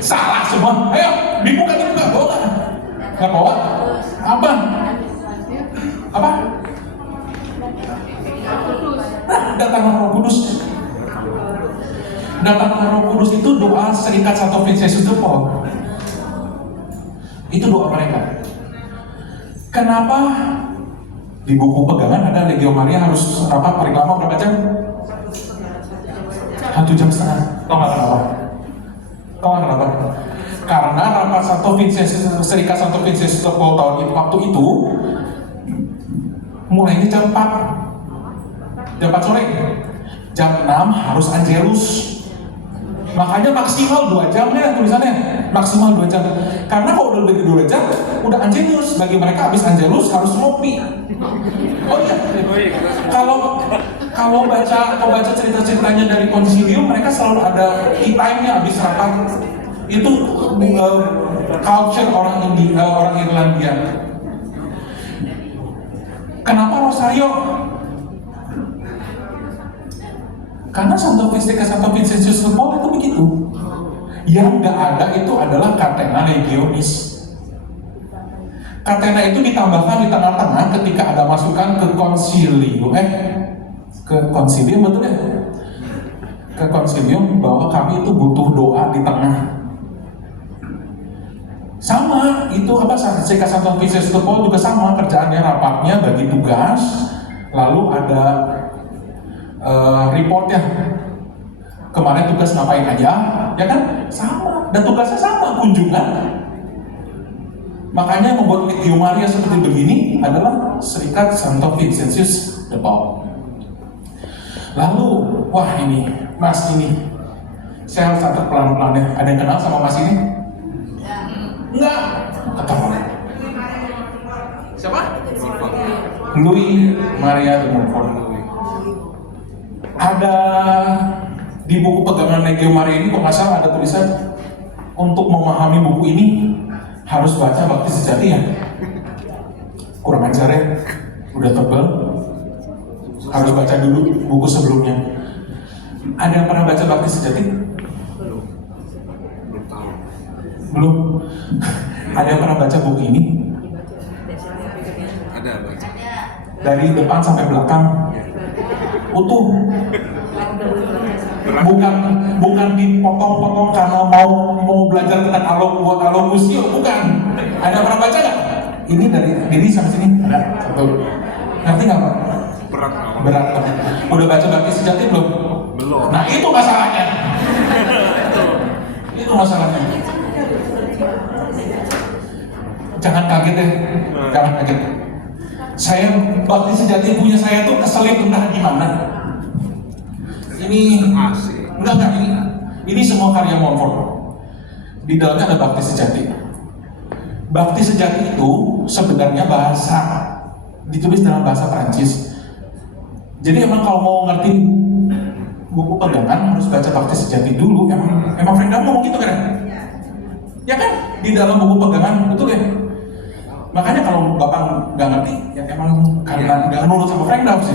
Salah semua. Ayo dibuka bawa. Nggak bawa? Apa? Datanglah Roh Kudus. Datanglah Roh Kudus itu doa serikat Santo Vincentius de Paul. Itu doa mereka. Kenapa di buku pegangan ada Legio Maria harus paling lama berapa jam? 1,5 jam. Tahu nggak kenapa? Karena rapat Santo Vincentius, serikat Santo Vincentius de Paul waktu itu mulainya jam 4 sore. Jam 6 harus Angelus. Makanya maksimal 2 jam ya tulisannya. Maksimal 2 jam. Karena kalau udah lebih 2 jam, udah Angelus. Bagi mereka habis Angelus harus ngopi. Oh iya. Kalau baca cerita-ceritanya dari konsilium, mereka selalu ada tea time-nya habis rapat. Itu culture orang Irlandia. Kenapa Rosario? Karena Santo Vincentius de Paul itu begitu. Yang nggak ada itu adalah Catena Legionis. Catena itu ditambahkan di tengah-tengah ketika ada masukan ke konsilium. Ke konsilium betul ya? Ke konsilium bahwa kami itu butuh doa di tengah. Sama, itu serikat Santo Vincentius de Paul juga sama kerjaannya, rapatnya bagi tugas, lalu ada reportnya. Kemarin tugas ngapain aja, ya kan? Sama, dan tugasnya sama, kunjungan. Makanya membuat Legio Maria seperti begini adalah serikat Santo Vincentius de Paul. Lalu, wah ini, Mas ini, saya harus catat pelan-pelan ya. Ada yang kenal sama Mas ini? Enggak, ketahuan. Siapa? Louis Maria de Montfort. Ada di buku pegangan Legio Maria ini, kalau nggak salah ada tulisan untuk memahami buku ini harus baca Bakti Sejati ya. Kurang ajar ya, udah tebal. Harus baca dulu buku sebelumnya. Ada yang pernah baca Bakti Sejati? Belum. Ada yang pernah baca buku ini? Ada baca. Dari depan sampai belakang utuh. Bukan dipotong-potong karena mau belajar tentang alokusio, bukan. Ada pernah baca nggak? Ini dari diri sampai sini ada satu. Ngerti nggak Pak? Berat. Udah baca Bakti Sejati belum? Belum. Nah itu masalahnya. Itu masalahnya. Jangan kaget deh, jangan kaget. Saya Bakti Sejati punya saya tuh keselip entah gimana. Ini enggak ini semua karya Montfort. Di dalamnya ada Bakti Sejati. Bakti Sejati itu sebenarnya bahasa ditulis dalam bahasa Prancis. Jadi emang kalau mau ngerti buku pegangan harus baca Bakti Sejati dulu. Emang Frank Duff ngomong gitu kan? Ya kan? Di dalam buku pegangan, betul ya? Makanya kalau Bapak nggak ngerti, ya emang karena nggak nurut sama Frank Duff sih.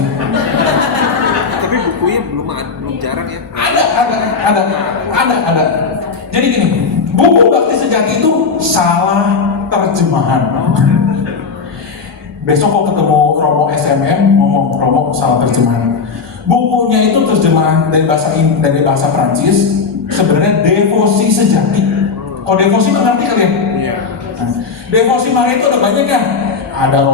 Tapi bukunya belum jarang ya. Ada. Jadi gini, buku Bakti Sejati itu salah terjemahan. Besok kok ketemu Romo SMM ngomong Romo salah terjemahan. Bukunya itu terjemahan dari bahasa Prancis, sebenarnya devosi sejati. Kalau devosi mengerti kalian? Iya. Nah, devosi Maria itu ada banyak kan? Ada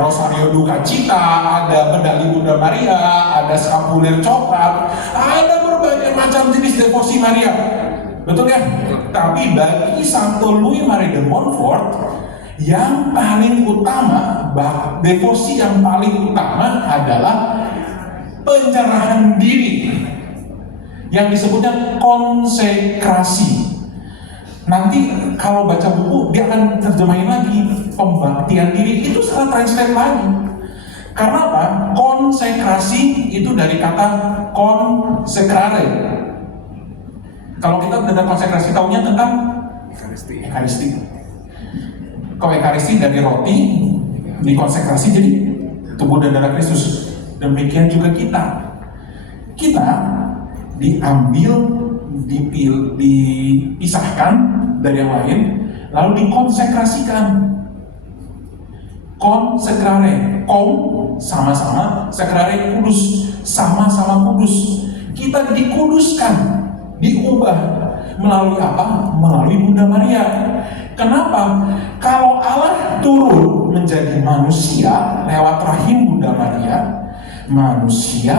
Rosario Duka Cita, ada medali Bunda Maria, ada skapuler coklat, ada berbagai macam jenis devosi Maria. Betul ya? Tapi bagi Santo Louis Marie de Montfort, yang paling utama, devosi yang paling utama adalah penyerahan diri, yang disebutnya konsekrasi. Nanti kalau baca buku dia akan terjemahin lagi pembaktian diri, itu salah translate lagi. Karena apa? Konsekrasi itu dari kata consecrare. Kalau kita dengar konsekrasi tahunya tentang Ekaristi. Kalau Ekaristi dari roti dikonsekrasi jadi tubuh dan darah Kristus. Demikian juga kita diambil, dipisahkan dari yang lain, lalu dikonsekrasikan. Konsekrare, sama-sama, sekrare kudus, sama-sama kudus. Kita dikuduskan, diubah melalui apa? Melalui Bunda Maria. Kenapa? Kalau Allah turun menjadi manusia lewat rahim Bunda Maria, manusia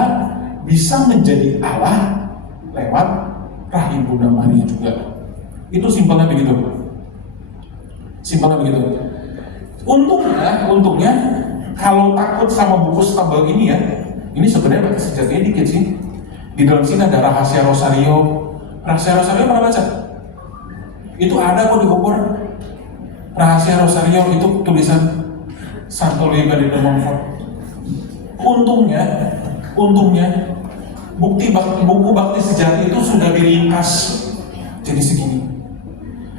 bisa menjadi Allah lewat rahim Bunda Maria juga. Itu simpelnya begitu. Untungnya kalau takut sama buku setebal ini ya, ini sebenarnya Bakti Sejatinya dikit sih. Di dalam sini ada Rahasia Rosario. Rahasia Rosario pernah baca? Itu ada kok di buku. Rahasia Rosario itu tulisan Santo Louis Marie de Montfort. Untungnya buku Bakti Sejati itu sudah diringkas jadi segini.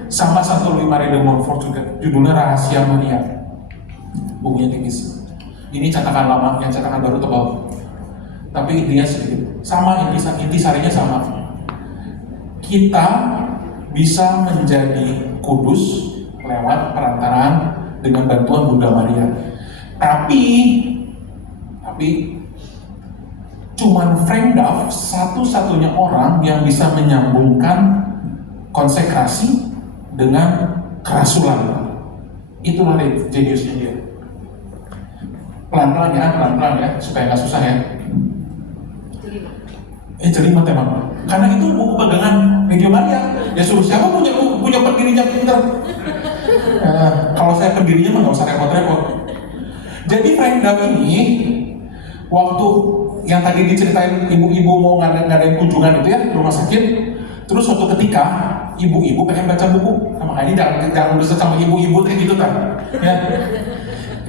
Sama Santo Louis Marie de Montfort juga, judulnya Rahasia Maria. Bukunya tipis. Ini cetakan lama, yang cetakan baru tebal. Tapi intinya sedikit. Sama, intisarinya sama. Kita bisa menjadi kudus lewat perantaraan dengan bantuan Bunda Maria. Tapi cuman Frank Duff satu-satunya orang yang bisa menyambungkan konsekrasi dengan kerasulan. Itulah jeniusnya dia. Pelan-pelan ya, supaya nggak susah ya. Jelimet emang. Karena itu buku pegangan Regio Maria. Ya suruh siapa punya pendirinya pinter. Kalau saya pendirinya mah nggak usah repot-repot. Jadi Frank Duff ini waktu yang tadi diceritain ibu-ibu mau ngadain kunjungan itu ya rumah sakit, terus suatu ketika ibu-ibu pengen baca buku, makanya jangan bersama sama ibu-ibu kayak gitu kan. Ya.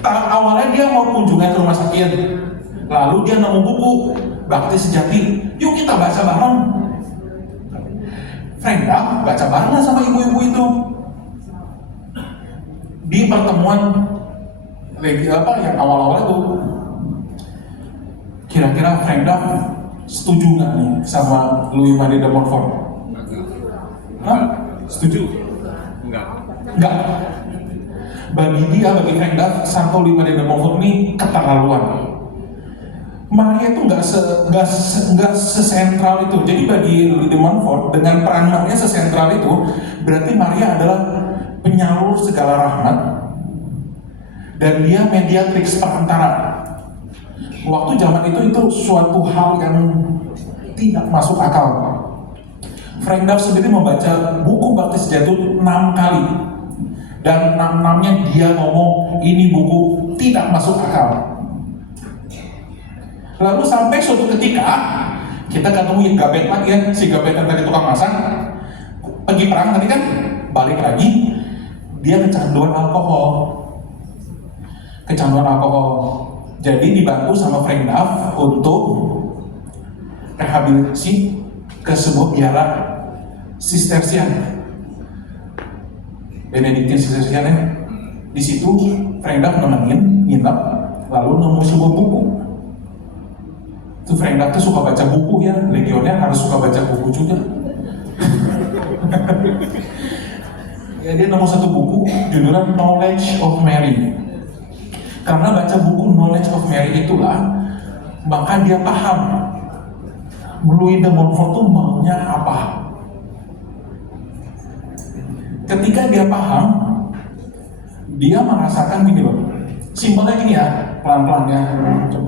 Awalnya dia mau kunjungan ke rumah sakit, lalu dia nemu buku Bakti Sejati, yuk kita baca bareng. Frank Duff baca bareng sama ibu-ibu itu. Di pertemuan yang awal-awal itu, kira-kira Frank Duff setuju nggak nih sama Louis Marie de Montfort? Setuju? Enggak. Bagi Frank Duff, Santo Louis Marie de Montfort ini keterlaluan. Maria itu nggak sesentral itu. Jadi bagi Louis de Montfort, dengan peran Maria sesentral itu, berarti Maria adalah penyalur segala rahmat dan dia mediatrix perantara. Waktu zaman itu suatu hal yang tidak masuk akal. Frank Duff sendiri membaca buku Bakti Sejati 6 kali, dan 6-6-nya dia ngomong ini buku tidak masuk akal. Lalu sampai suatu ketika kita ketemu Gabet lagi ya, si Gabet yang tadi tukang masak pergi perang tadi kan, balik lagi dia kecanduan alkohol. Jadi dibantu sama Frank Duff untuk rehabilitasi ke sebuah biara Sistersian, Benediktin Sistersian ya. Di situ Frank Duff nemenin, nginep, lalu nemu sebuah buku. Itu Frank Duff tuh suka baca buku ya, legionnya harus suka baca buku juga. Ya, dia nemu satu buku judulnya Knowledge of Mary. Karena baca buku Knowledge of Mary itulah, maka dia paham Louis de Montfort tuh maunya apa. Ketika dia paham, dia merasakan gini loh. Simpelnya gini ya, pelan-pelan ya.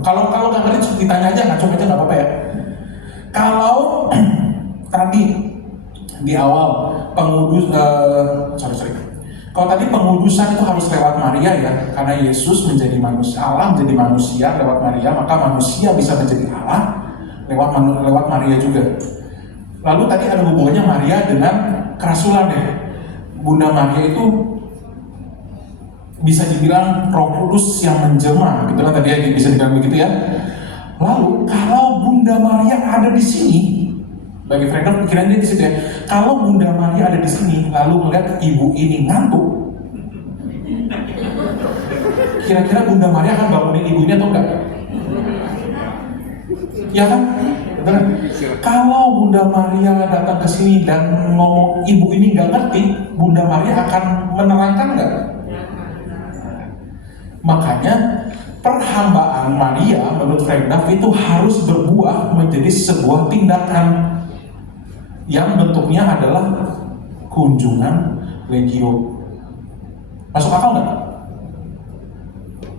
Kalau nggak ngerti ditanya aja, ngaco aja nggak apa-apa ya. Kalau tadi di awal kalau tadi pengudusan itu harus lewat Maria ya, karena Yesus menjadi manusia, Allah menjadi manusia lewat Maria, maka manusia bisa menjadi Allah lewat Maria juga. Lalu tadi ada hubungannya Maria dengan kerasulan ya. Bunda Maria itu bisa dibilang Roh Kudus yang menjelma, gitu kan tadi ya, bisa dibilang begitu ya. Lalu kalau Bunda Maria ada di sini, bagi Frank Duff pikiran dia di situ ya. Kalau Bunda Maria ada di sini, lalu melihat ibu ini ngantuk, kira-kira Bunda Maria akan bangunin ibu ini atau enggak? Ya kan? Betul. Kalau Bunda Maria datang ke sini dan ngomong ibu ini nggak ngerti, Bunda Maria akan menerangkan nggak? Makanya perhambaan Maria menurut Frank Duff itu harus berbuah menjadi sebuah tindakan yang bentuknya adalah kunjungan legio. Masuk akal nggak?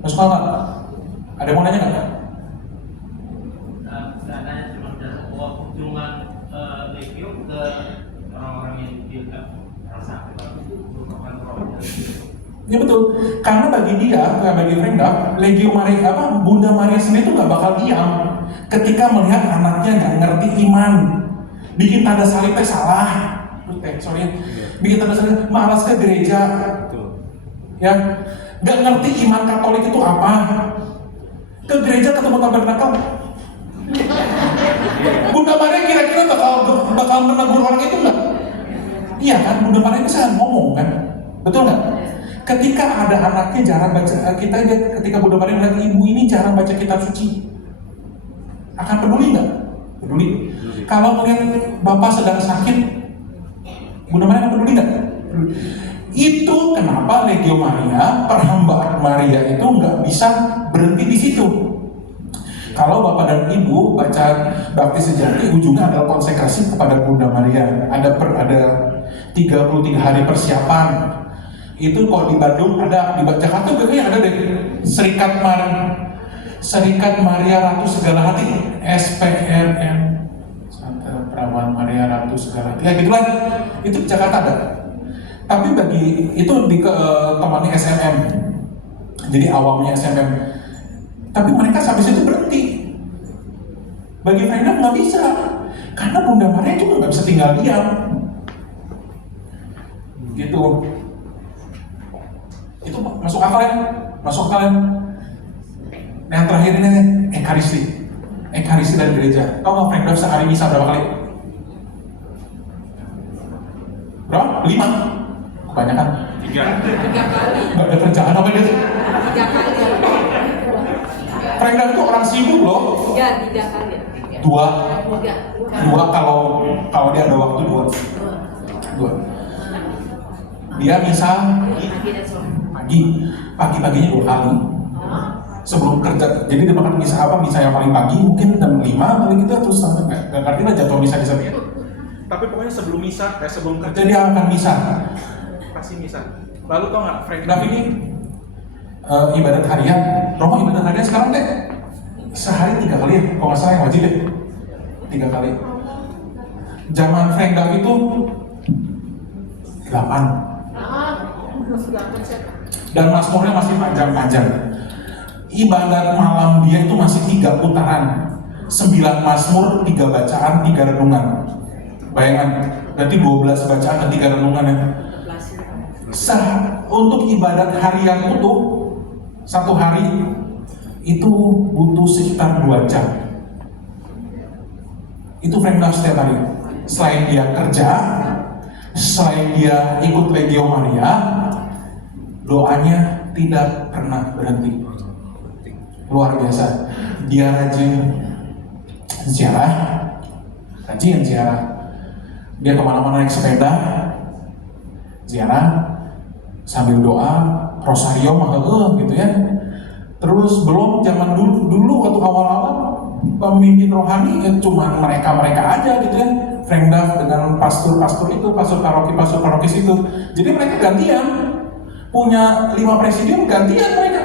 Masuk akal nggak? Ada yang mau nanya nggak? Katanya cuma bahwa kunjungan legio ke orang-orang yang tidak merasa merupakan roh. Ya betul, karena bagi dia, bagi Frank Duff, legio Maria Bunda Maria sendiri itu nggak bakal diam ketika melihat anaknya nggak ngerti iman. Bikin tanda salib salah, bikin tanda salib malas ke gereja, ya, nggak ngerti iman Katolik itu apa, ke gereja ketemu tabernakel. Bunda Maria kira-kira bakal menegur orang itu nggak? Iya kan, Bunda Maria bisa ngomong kan, betul nggak? Ketika ada anaknya jarang baca, ketika Bunda Maria melihat ibu ini jarang baca kitab suci, akan peduli nggak? Peduli. Kalau melihat bapak sedang sakit, Bunda Maria peduli nggak? Itu kenapa Legio Maria, perhambaan Maria itu nggak bisa berhenti di situ. Kalau bapak dan ibu baca Bakti Sejati, ujungnya adalah konsekrasi kepada Bunda Maria. Ada 33 hari persiapan. Itu kalau di Bandung ada, di Jakarta juga kayaknya ada deh, Serikat Maria Ratu Segala Hati, SPRM. Perawan Maria Ratu Segala Hati, ya gitulah, itu di Jakarta ada. Tapi bagi itu temani SMM, jadi awamnya SMM. Tapi mereka sampai situ berhenti. Bagi Frank Duff nggak bisa, karena Bunda Maria juga nggak bisa tinggal diam. Gitu. Itu masuk akal ya? Masuk akal ya? Yang terakhir ini Ekaristi dari gereja. Tahu nggak Frank Duff sehari misa berapa kali? Berapa? 5? Kebanyakan. 3 kali. Gak ada kerjaan apa dia? 3 kali. Frank Duff tuh orang sibuk loh. 3 kali. 2 kalau dia ada waktu 2. Dia misa pagi-paginya 2 kali. Sebelum kerja, jadi dia makan misa yang paling pagi mungkin jam 5 kali gitu, terus nggak ngerti lah jadwal misa di sana. Tapi pokoknya sebelum kerja dia akan misa, pasti misa. Lalu tau nggak, Frank Duff ini ibadat harian, Romo ibadat harian sekarang deh sehari 3 kali ya, kalau nggak salah yang wajib deh 3 kali. Zaman Frank Duff itu 8. Dan mazmurnya masih panjang-panjang. Ibadat malam dia itu masih 3 putaran, 9 mazmur, 3 bacaan, 3 renungan. Bayangkan, berarti 12 bacaan dan 3 renungan ya. Untuk ibadat harian utuh, 1 hari itu butuh sekitar 2 jam. Itu Frank Duff setiap hari. Selain dia kerja, selain dia ikut Legio Maria, doanya tidak pernah berhenti. Luar biasa. Dia rajin ziarah. Dia kemana-mana naik sepeda, ziarah, sambil doa, rosario gitu ya. Terus belum zaman dulu waktu awal-awal pemimpin rohani ya cuma mereka aja gitu ya. Frank Duff dengan pastor-pastor itu, pastor parokis itu. Jadi mereka gantian, punya 5 presidium gantian mereka.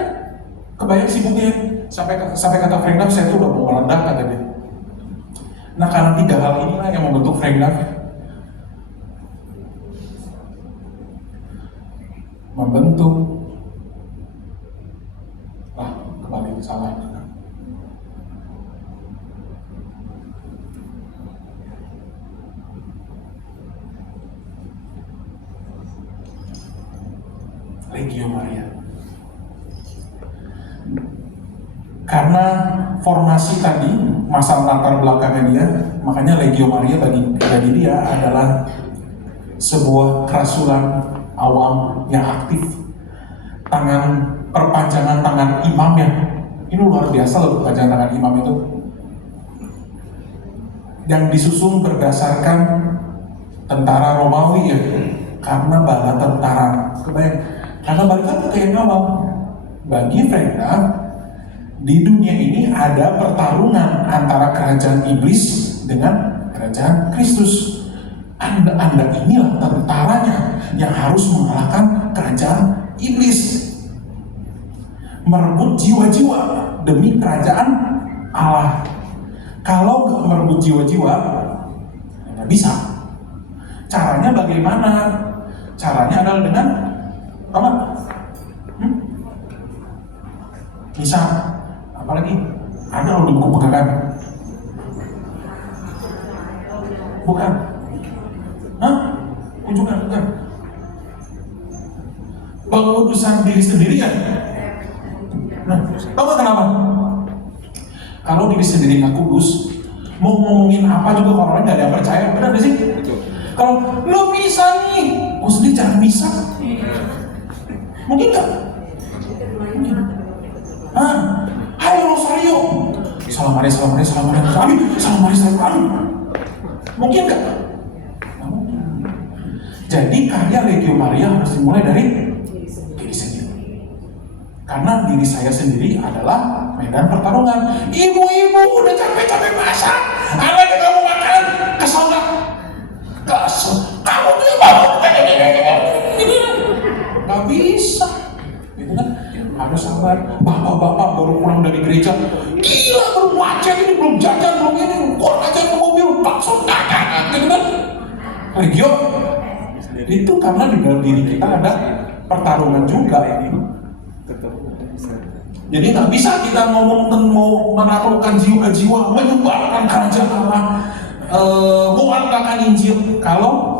Kebayang sibuknya. Sampai kata Frank Duff, saya tuh udah mau meledak kata dia. Nah karena 3 hal inilah yang membentuk Frank Duff. Membentuk kembali salah. Legio Maria. Karena formasi tadi, masa latar belakangnya dia, makanya Legio Maria bagi dia adalah sebuah kerasulan awam yang aktif. Perpanjangan tangan imamnya. Ini luar biasa loh perpanjangan tangan imam itu. Yang disusun berdasarkan tentara Romawi ya. Karena bala tentara. Kebayang. Karena balik lagi ke yang awal. Bagi Frank Duff, di dunia ini ada pertarungan antara kerajaan iblis dengan kerajaan Kristus. Anda inilah tentaranya yang harus mengalahkan kerajaan iblis. Merebut jiwa-jiwa demi kerajaan Allah. Kalau nggak merebut jiwa-jiwa, nggak bisa. Caranya bagaimana? Caranya adalah dengan apa? Misal, apalagi ada loh di buku pegangan. Bukan? Hah? Kunjungan, bukan? Pengudusan diri sendiri ya? Nah, tahu gak kenapa? Kalau diri sendiri nggak kudus, mau ngomongin apa juga kalau orang nggak ada yang percaya, benar gak sih? Kalau lo bisa nih, gue sendiri jangan bisa. Mungkin nggak? Mungkin. Hai Rosario, salam Maria, amin, salam Maria, amin. Mungkin nggak? Jadi karya Legio Maria harus dimulai dari diri sendiri. Karena diri saya sendiri adalah medan pertarungan. Ibu-ibu udah capek-capek masak, anaknya kamu makan, kesel nggak? Kesel. Kamu tuh yang bawa. Nggak bisa, gitu kan? Harus sabar. Bapak-bapak baru pulang dari gereja, gila belum macet ini, belum jajan, belum ini, kok aja ke mobil, bakso dagangan, gitu kan? Legio. Itu karena di dalam diri kita ada pertarungan juga ini. Jadi nggak bisa kita ngomong mau menaklukkan jiwa-jiwa, menyebarkan kerajaan Allah, mewakilkan Injil kalau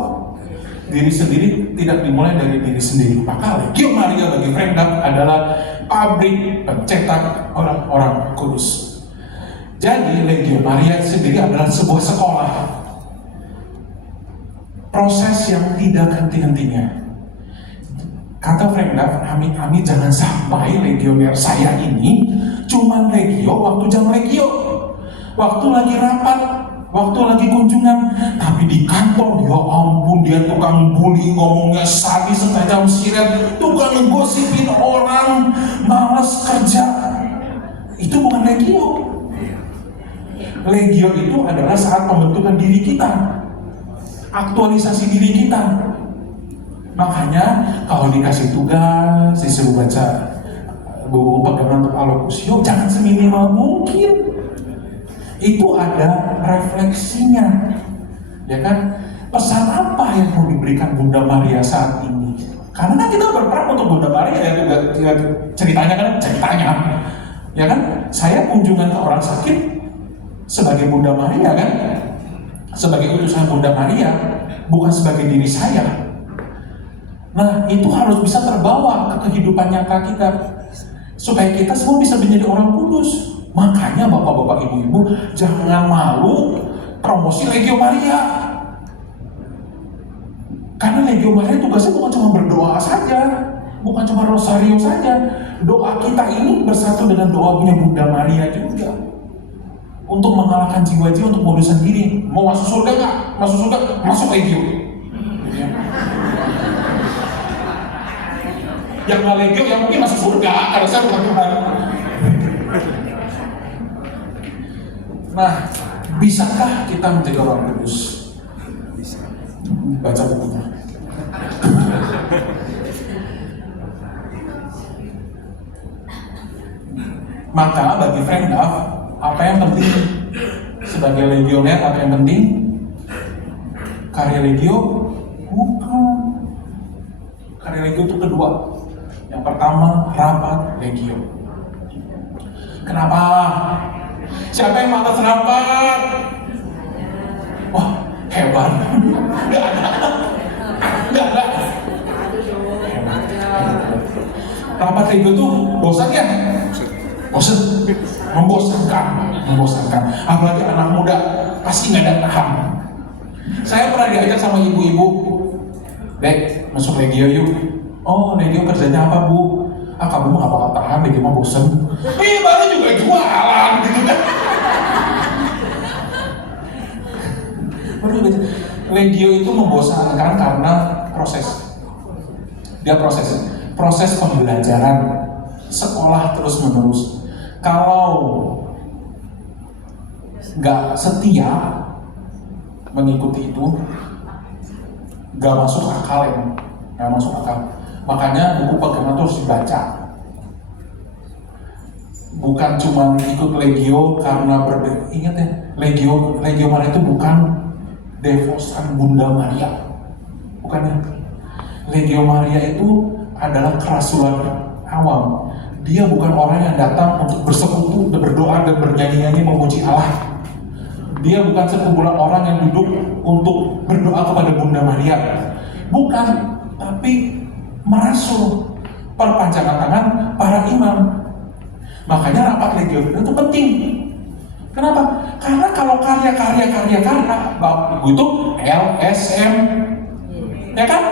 diri sendiri tidak dimulai dari diri sendiri. Maka Legio Maria bagi Frank Duff adalah pabrik pencetak orang-orang kudus. Jadi Legio Maria sendiri adalah sebuah sekolah. Proses yang tidak henti-hentinya. Kata Frank Duff, amit-amit jangan sampai legioner saya ini cuman legio waktu jam legio, waktu lagi rapat, waktu lagi kunjungan, tapi di kantor ya ampun dia tukang bully, ngomongnya sadis setajam siret, tukang ngegosipin orang, malas kerja. Itu bukan legio. Legio itu adalah saat pembentukan diri kita, aktualisasi diri kita. Makanya kalau dikasih tugas, disuruh baca buku pegangan untuk alokusio, jangan seminimal mungkin. Itu ada refleksinya, ya kan? Pesan apa yang mau diberikan Bunda Maria saat ini? Karena kita berperan untuk Bunda Maria ya, ceritanya, ya kan? Saya kunjungan ke orang sakit sebagai Bunda Maria kan, sebagai utusan Bunda Maria, bukan sebagai diri saya. Nah, itu harus bisa terbawa ke kehidupan nyata kita, supaya kita semua bisa menjadi orang kudus. Makanya bapak-bapak, ibu-ibu, jangan malu promosi Legio Maria. Karena Legio Maria tugasnya bukan cuma berdoa saja, bukan cuma rosario saja. Doa kita ini bersatu dengan doa punya Bunda Maria juga. Untuk mengalahkan jiwa-jiwa, untuk modusan diri. Mau masuk surga nggak? Masuk surga, masuk Legio. Yang nggak Legio, yang mungkin masuk surga. Kalau saya bukan Tuhan. Nah, bisakah kita menjadi orang kudus? Bisa. Baca bukunya. Maka bagi Frank Duff, apa yang penting sebagai legioner? Apa yang penting? Karya Legio? Bukan. Karya Legio itu kedua. Yang pertama, rapat Legio. Kenapa? Siapa yang malas rapat? Wah, hebat. Nggak ada. Rapat Legio itu bosan ya? Bosan, membosankan. Apalagi anak muda pasti nggak ada tahan. Saya pernah diajak sama ibu-ibu, Dek, masuk Legio yuk. Oh, Legio kerjanya apa bu? Ah, kamu mah nggak bakal tahan, Legio mah bosen. Baru juga jualan gitu kan. Legio itu membosankan karena proses. Dia proses pembelajaran, sekolah terus menerus. Kalau nggak setia mengikuti itu, nggak masuk akal ya, nggak masuk akal. Makanya buku pegangan itu harus dibaca. Bukan cuma ikut Legio karena ingat ya, Legio Maria itu bukan devosan Bunda Maria, bukan ya. Legio Maria itu adalah kerasulan awam. Dia bukan orang yang datang untuk bersekutu, berdoa dan bernyanyi-nyanyi memuji Allah. Dia bukan sekumpulan orang yang duduk untuk berdoa kepada Bunda Maria. Bukan, tapi merasuk perpanjangan tangan para imam. Makanya rapat Legio itu penting. Kenapa? Karena kalau karya Bapak Ibu itu LSM, ya kan?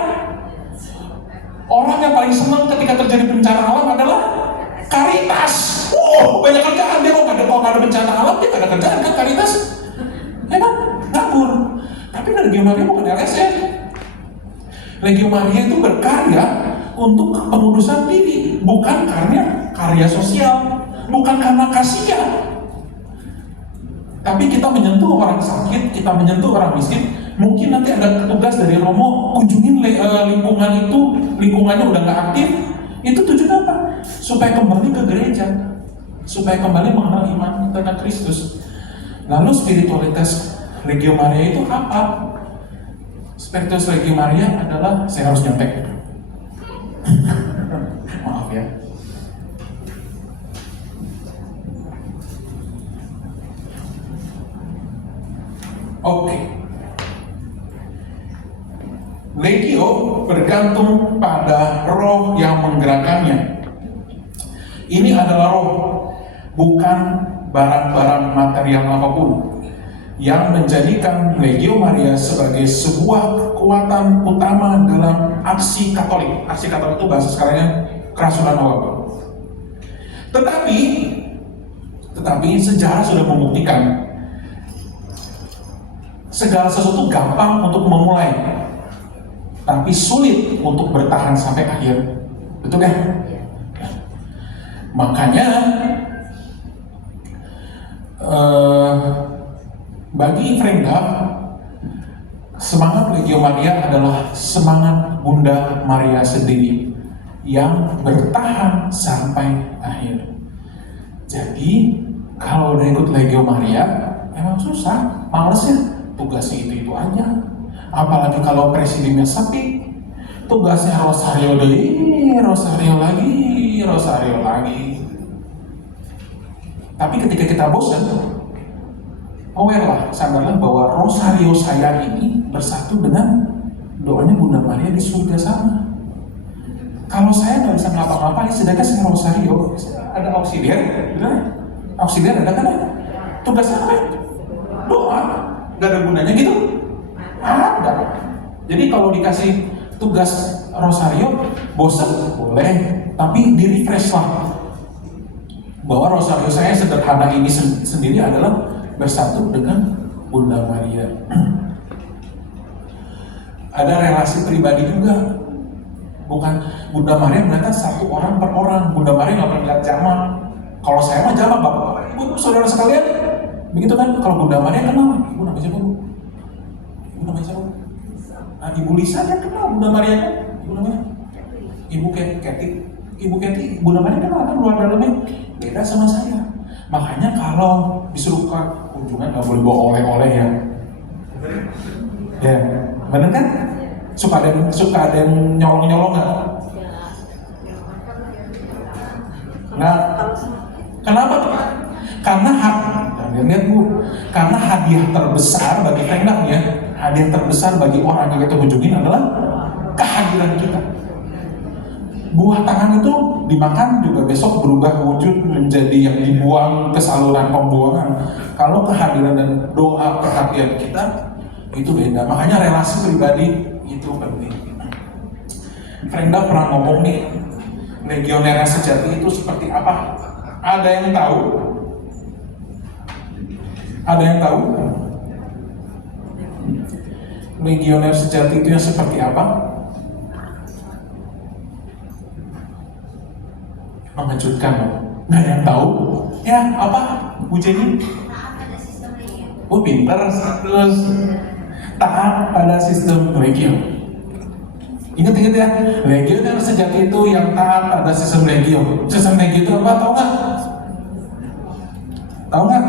Orang yang paling senang ketika terjadi bencana alam adalah Caritas. Banyak kerjaan dia. Kalau nggak ada bencana alam dia nggak ada kerjaan kan Caritas, ya kan? Ngabur. Tapi Legio Maria bukan LSM. Legio Maria itu berkarya untuk pengudusan diri, bukan karya sosial, bukan karena kasihan. Tapi kita menyentuh orang sakit, kita menyentuh orang miskin. Mungkin nanti ada petugas dari Romo kunjungin lingkungannya udah nggak aktif. Itu tujuan apa? Supaya kembali ke gereja, supaya kembali mengenal iman tentang Kristus. Lalu spiritualitas Legio Maria itu apa? Spiritualitas Legio Maria adalah, saya harus nyontek. Maaf ya. Oke. Legio bergantung pada roh yang menggerakkannya. Ini adalah roh, bukan barang-barang material apapun, yang menjadikan Legio Maria sebagai sebuah kekuatan utama dalam aksi Katolik. Aksi Katolik itu bahasa sekarangnya kerasulan awam. Tetapi sejarah sudah membuktikan segala sesuatu gampang untuk memulai, tapi sulit untuk bertahan sampai akhir. Betul kan? Ya. Makanya bagi Frank Duff, semangat Legio Maria adalah semangat Bunda Maria sendiri yang bertahan sampai akhir. Jadi kalau udah ikut Legio Maria emang susah, males ya, tugasnya itu aja. Apalagi kalau presidennya sepi, tugasnya rosario deh, rosario lagi. Tapi ketika kita bosan, aware lah, sadarlah bahwa rosario saya ini bersatu dengan doanya Bunda Maria di surga sana. Kalau saya nggak bisa ngapa-ngapain, sedangkan saya rosario, ada auxiliar, ada kan? Tugasnya apa? Doa. Nggak ada gunanya gitu? Ada. Jadi kalau dikasih tugas rosario, bosan boleh, tapi di refresh lah. Bahwa rosario saya sederhana ini sendiri adalah bersatu dengan Bunda Maria. Ada relasi pribadi juga. Bukan Bunda Maria melihat satu orang per orang. Bunda Maria nggak pernah lihat jamak. Kalau saya mah jamak, bapak, ibu, saudara sekalian. Begitu kan? Kalau Bunda Maria kenal, ibu namanya siapa? Ibu namanya siapa? Nah, Ibu Lisa dia kenal Bunda Maria kan? Ibu namanya? Ibu Keti. Ibu Keti, Bunda Maria kenal kan luar dalamnya? Beda sama saya. Makanya kalau disuruh ke kunjungan nggak boleh bawa oleh-oleh ya. Ya, bener kan? Suka ada yang nyolong nggak? Nah, kenapa? Karena lihat Bu, karena hadiah terbesar bagi Frengdaf ya, hadiah terbesar bagi orang yang kita kunjungin adalah kehadiran kita. Buah tangan itu dimakan juga besok berubah wujud menjadi yang dibuang ke saluran pembuangan. Kalau kehadiran dan doa perhatian kita itu beda. Makanya relasi pribadi itu penting. Frengdaf pernah ngomong nih, legioner yang sejati itu seperti apa? Ada yang tahu? Ada yang tahu? Legioner sejati itu yang seperti apa? Mengejutkan loh. Nggak ada yang tahu? Ya, apa? Bu Jenny? Taat pada sistem legio. Oh, pintar. Terus taat pada sistem legio. Ingat ya, legioner sejati itu yang taat pada sistem legio. Sistem legio itu apa? Tahu nggak? Tahu nggak?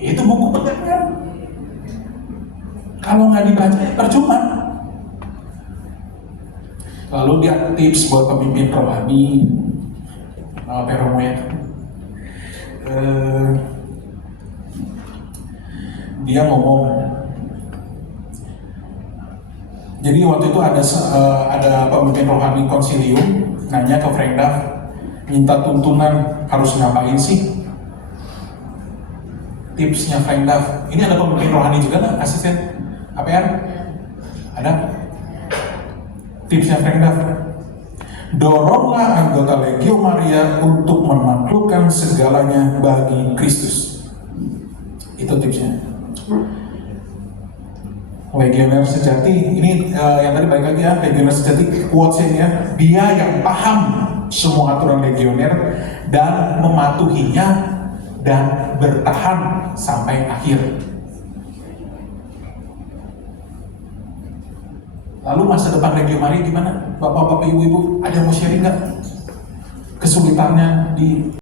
Itu buku pegangan. Kalau nggak dibaca ya percuma. Lalu dia tips buat pemimpin rohani, Peromo ya. Dia ngomong. Jadi waktu itu ada pemimpin rohani konsilium nanya ke Frengdaf, minta tuntunan harus ngapain sih? Tipsnya Frengdaf. Ini ada pemimpin rohani juga nggak, asisten APR? Ada? Tipsnya Frengdaf, doronglah anggota Legio Maria untuk menaklukkan segalanya bagi Kristus. Itu tipsnya. Legioner sejati, ini yang tadi balik lagi ya, legioner sejati, quotes-nya, dia yang paham semua aturan legioner dan mematuhinya dan bertahan sampai akhir. Lalu masa depan Legio Maria gimana? Bapak-bapak, ibu-ibu, ada yang mau sharing nggak? Kesulitannya di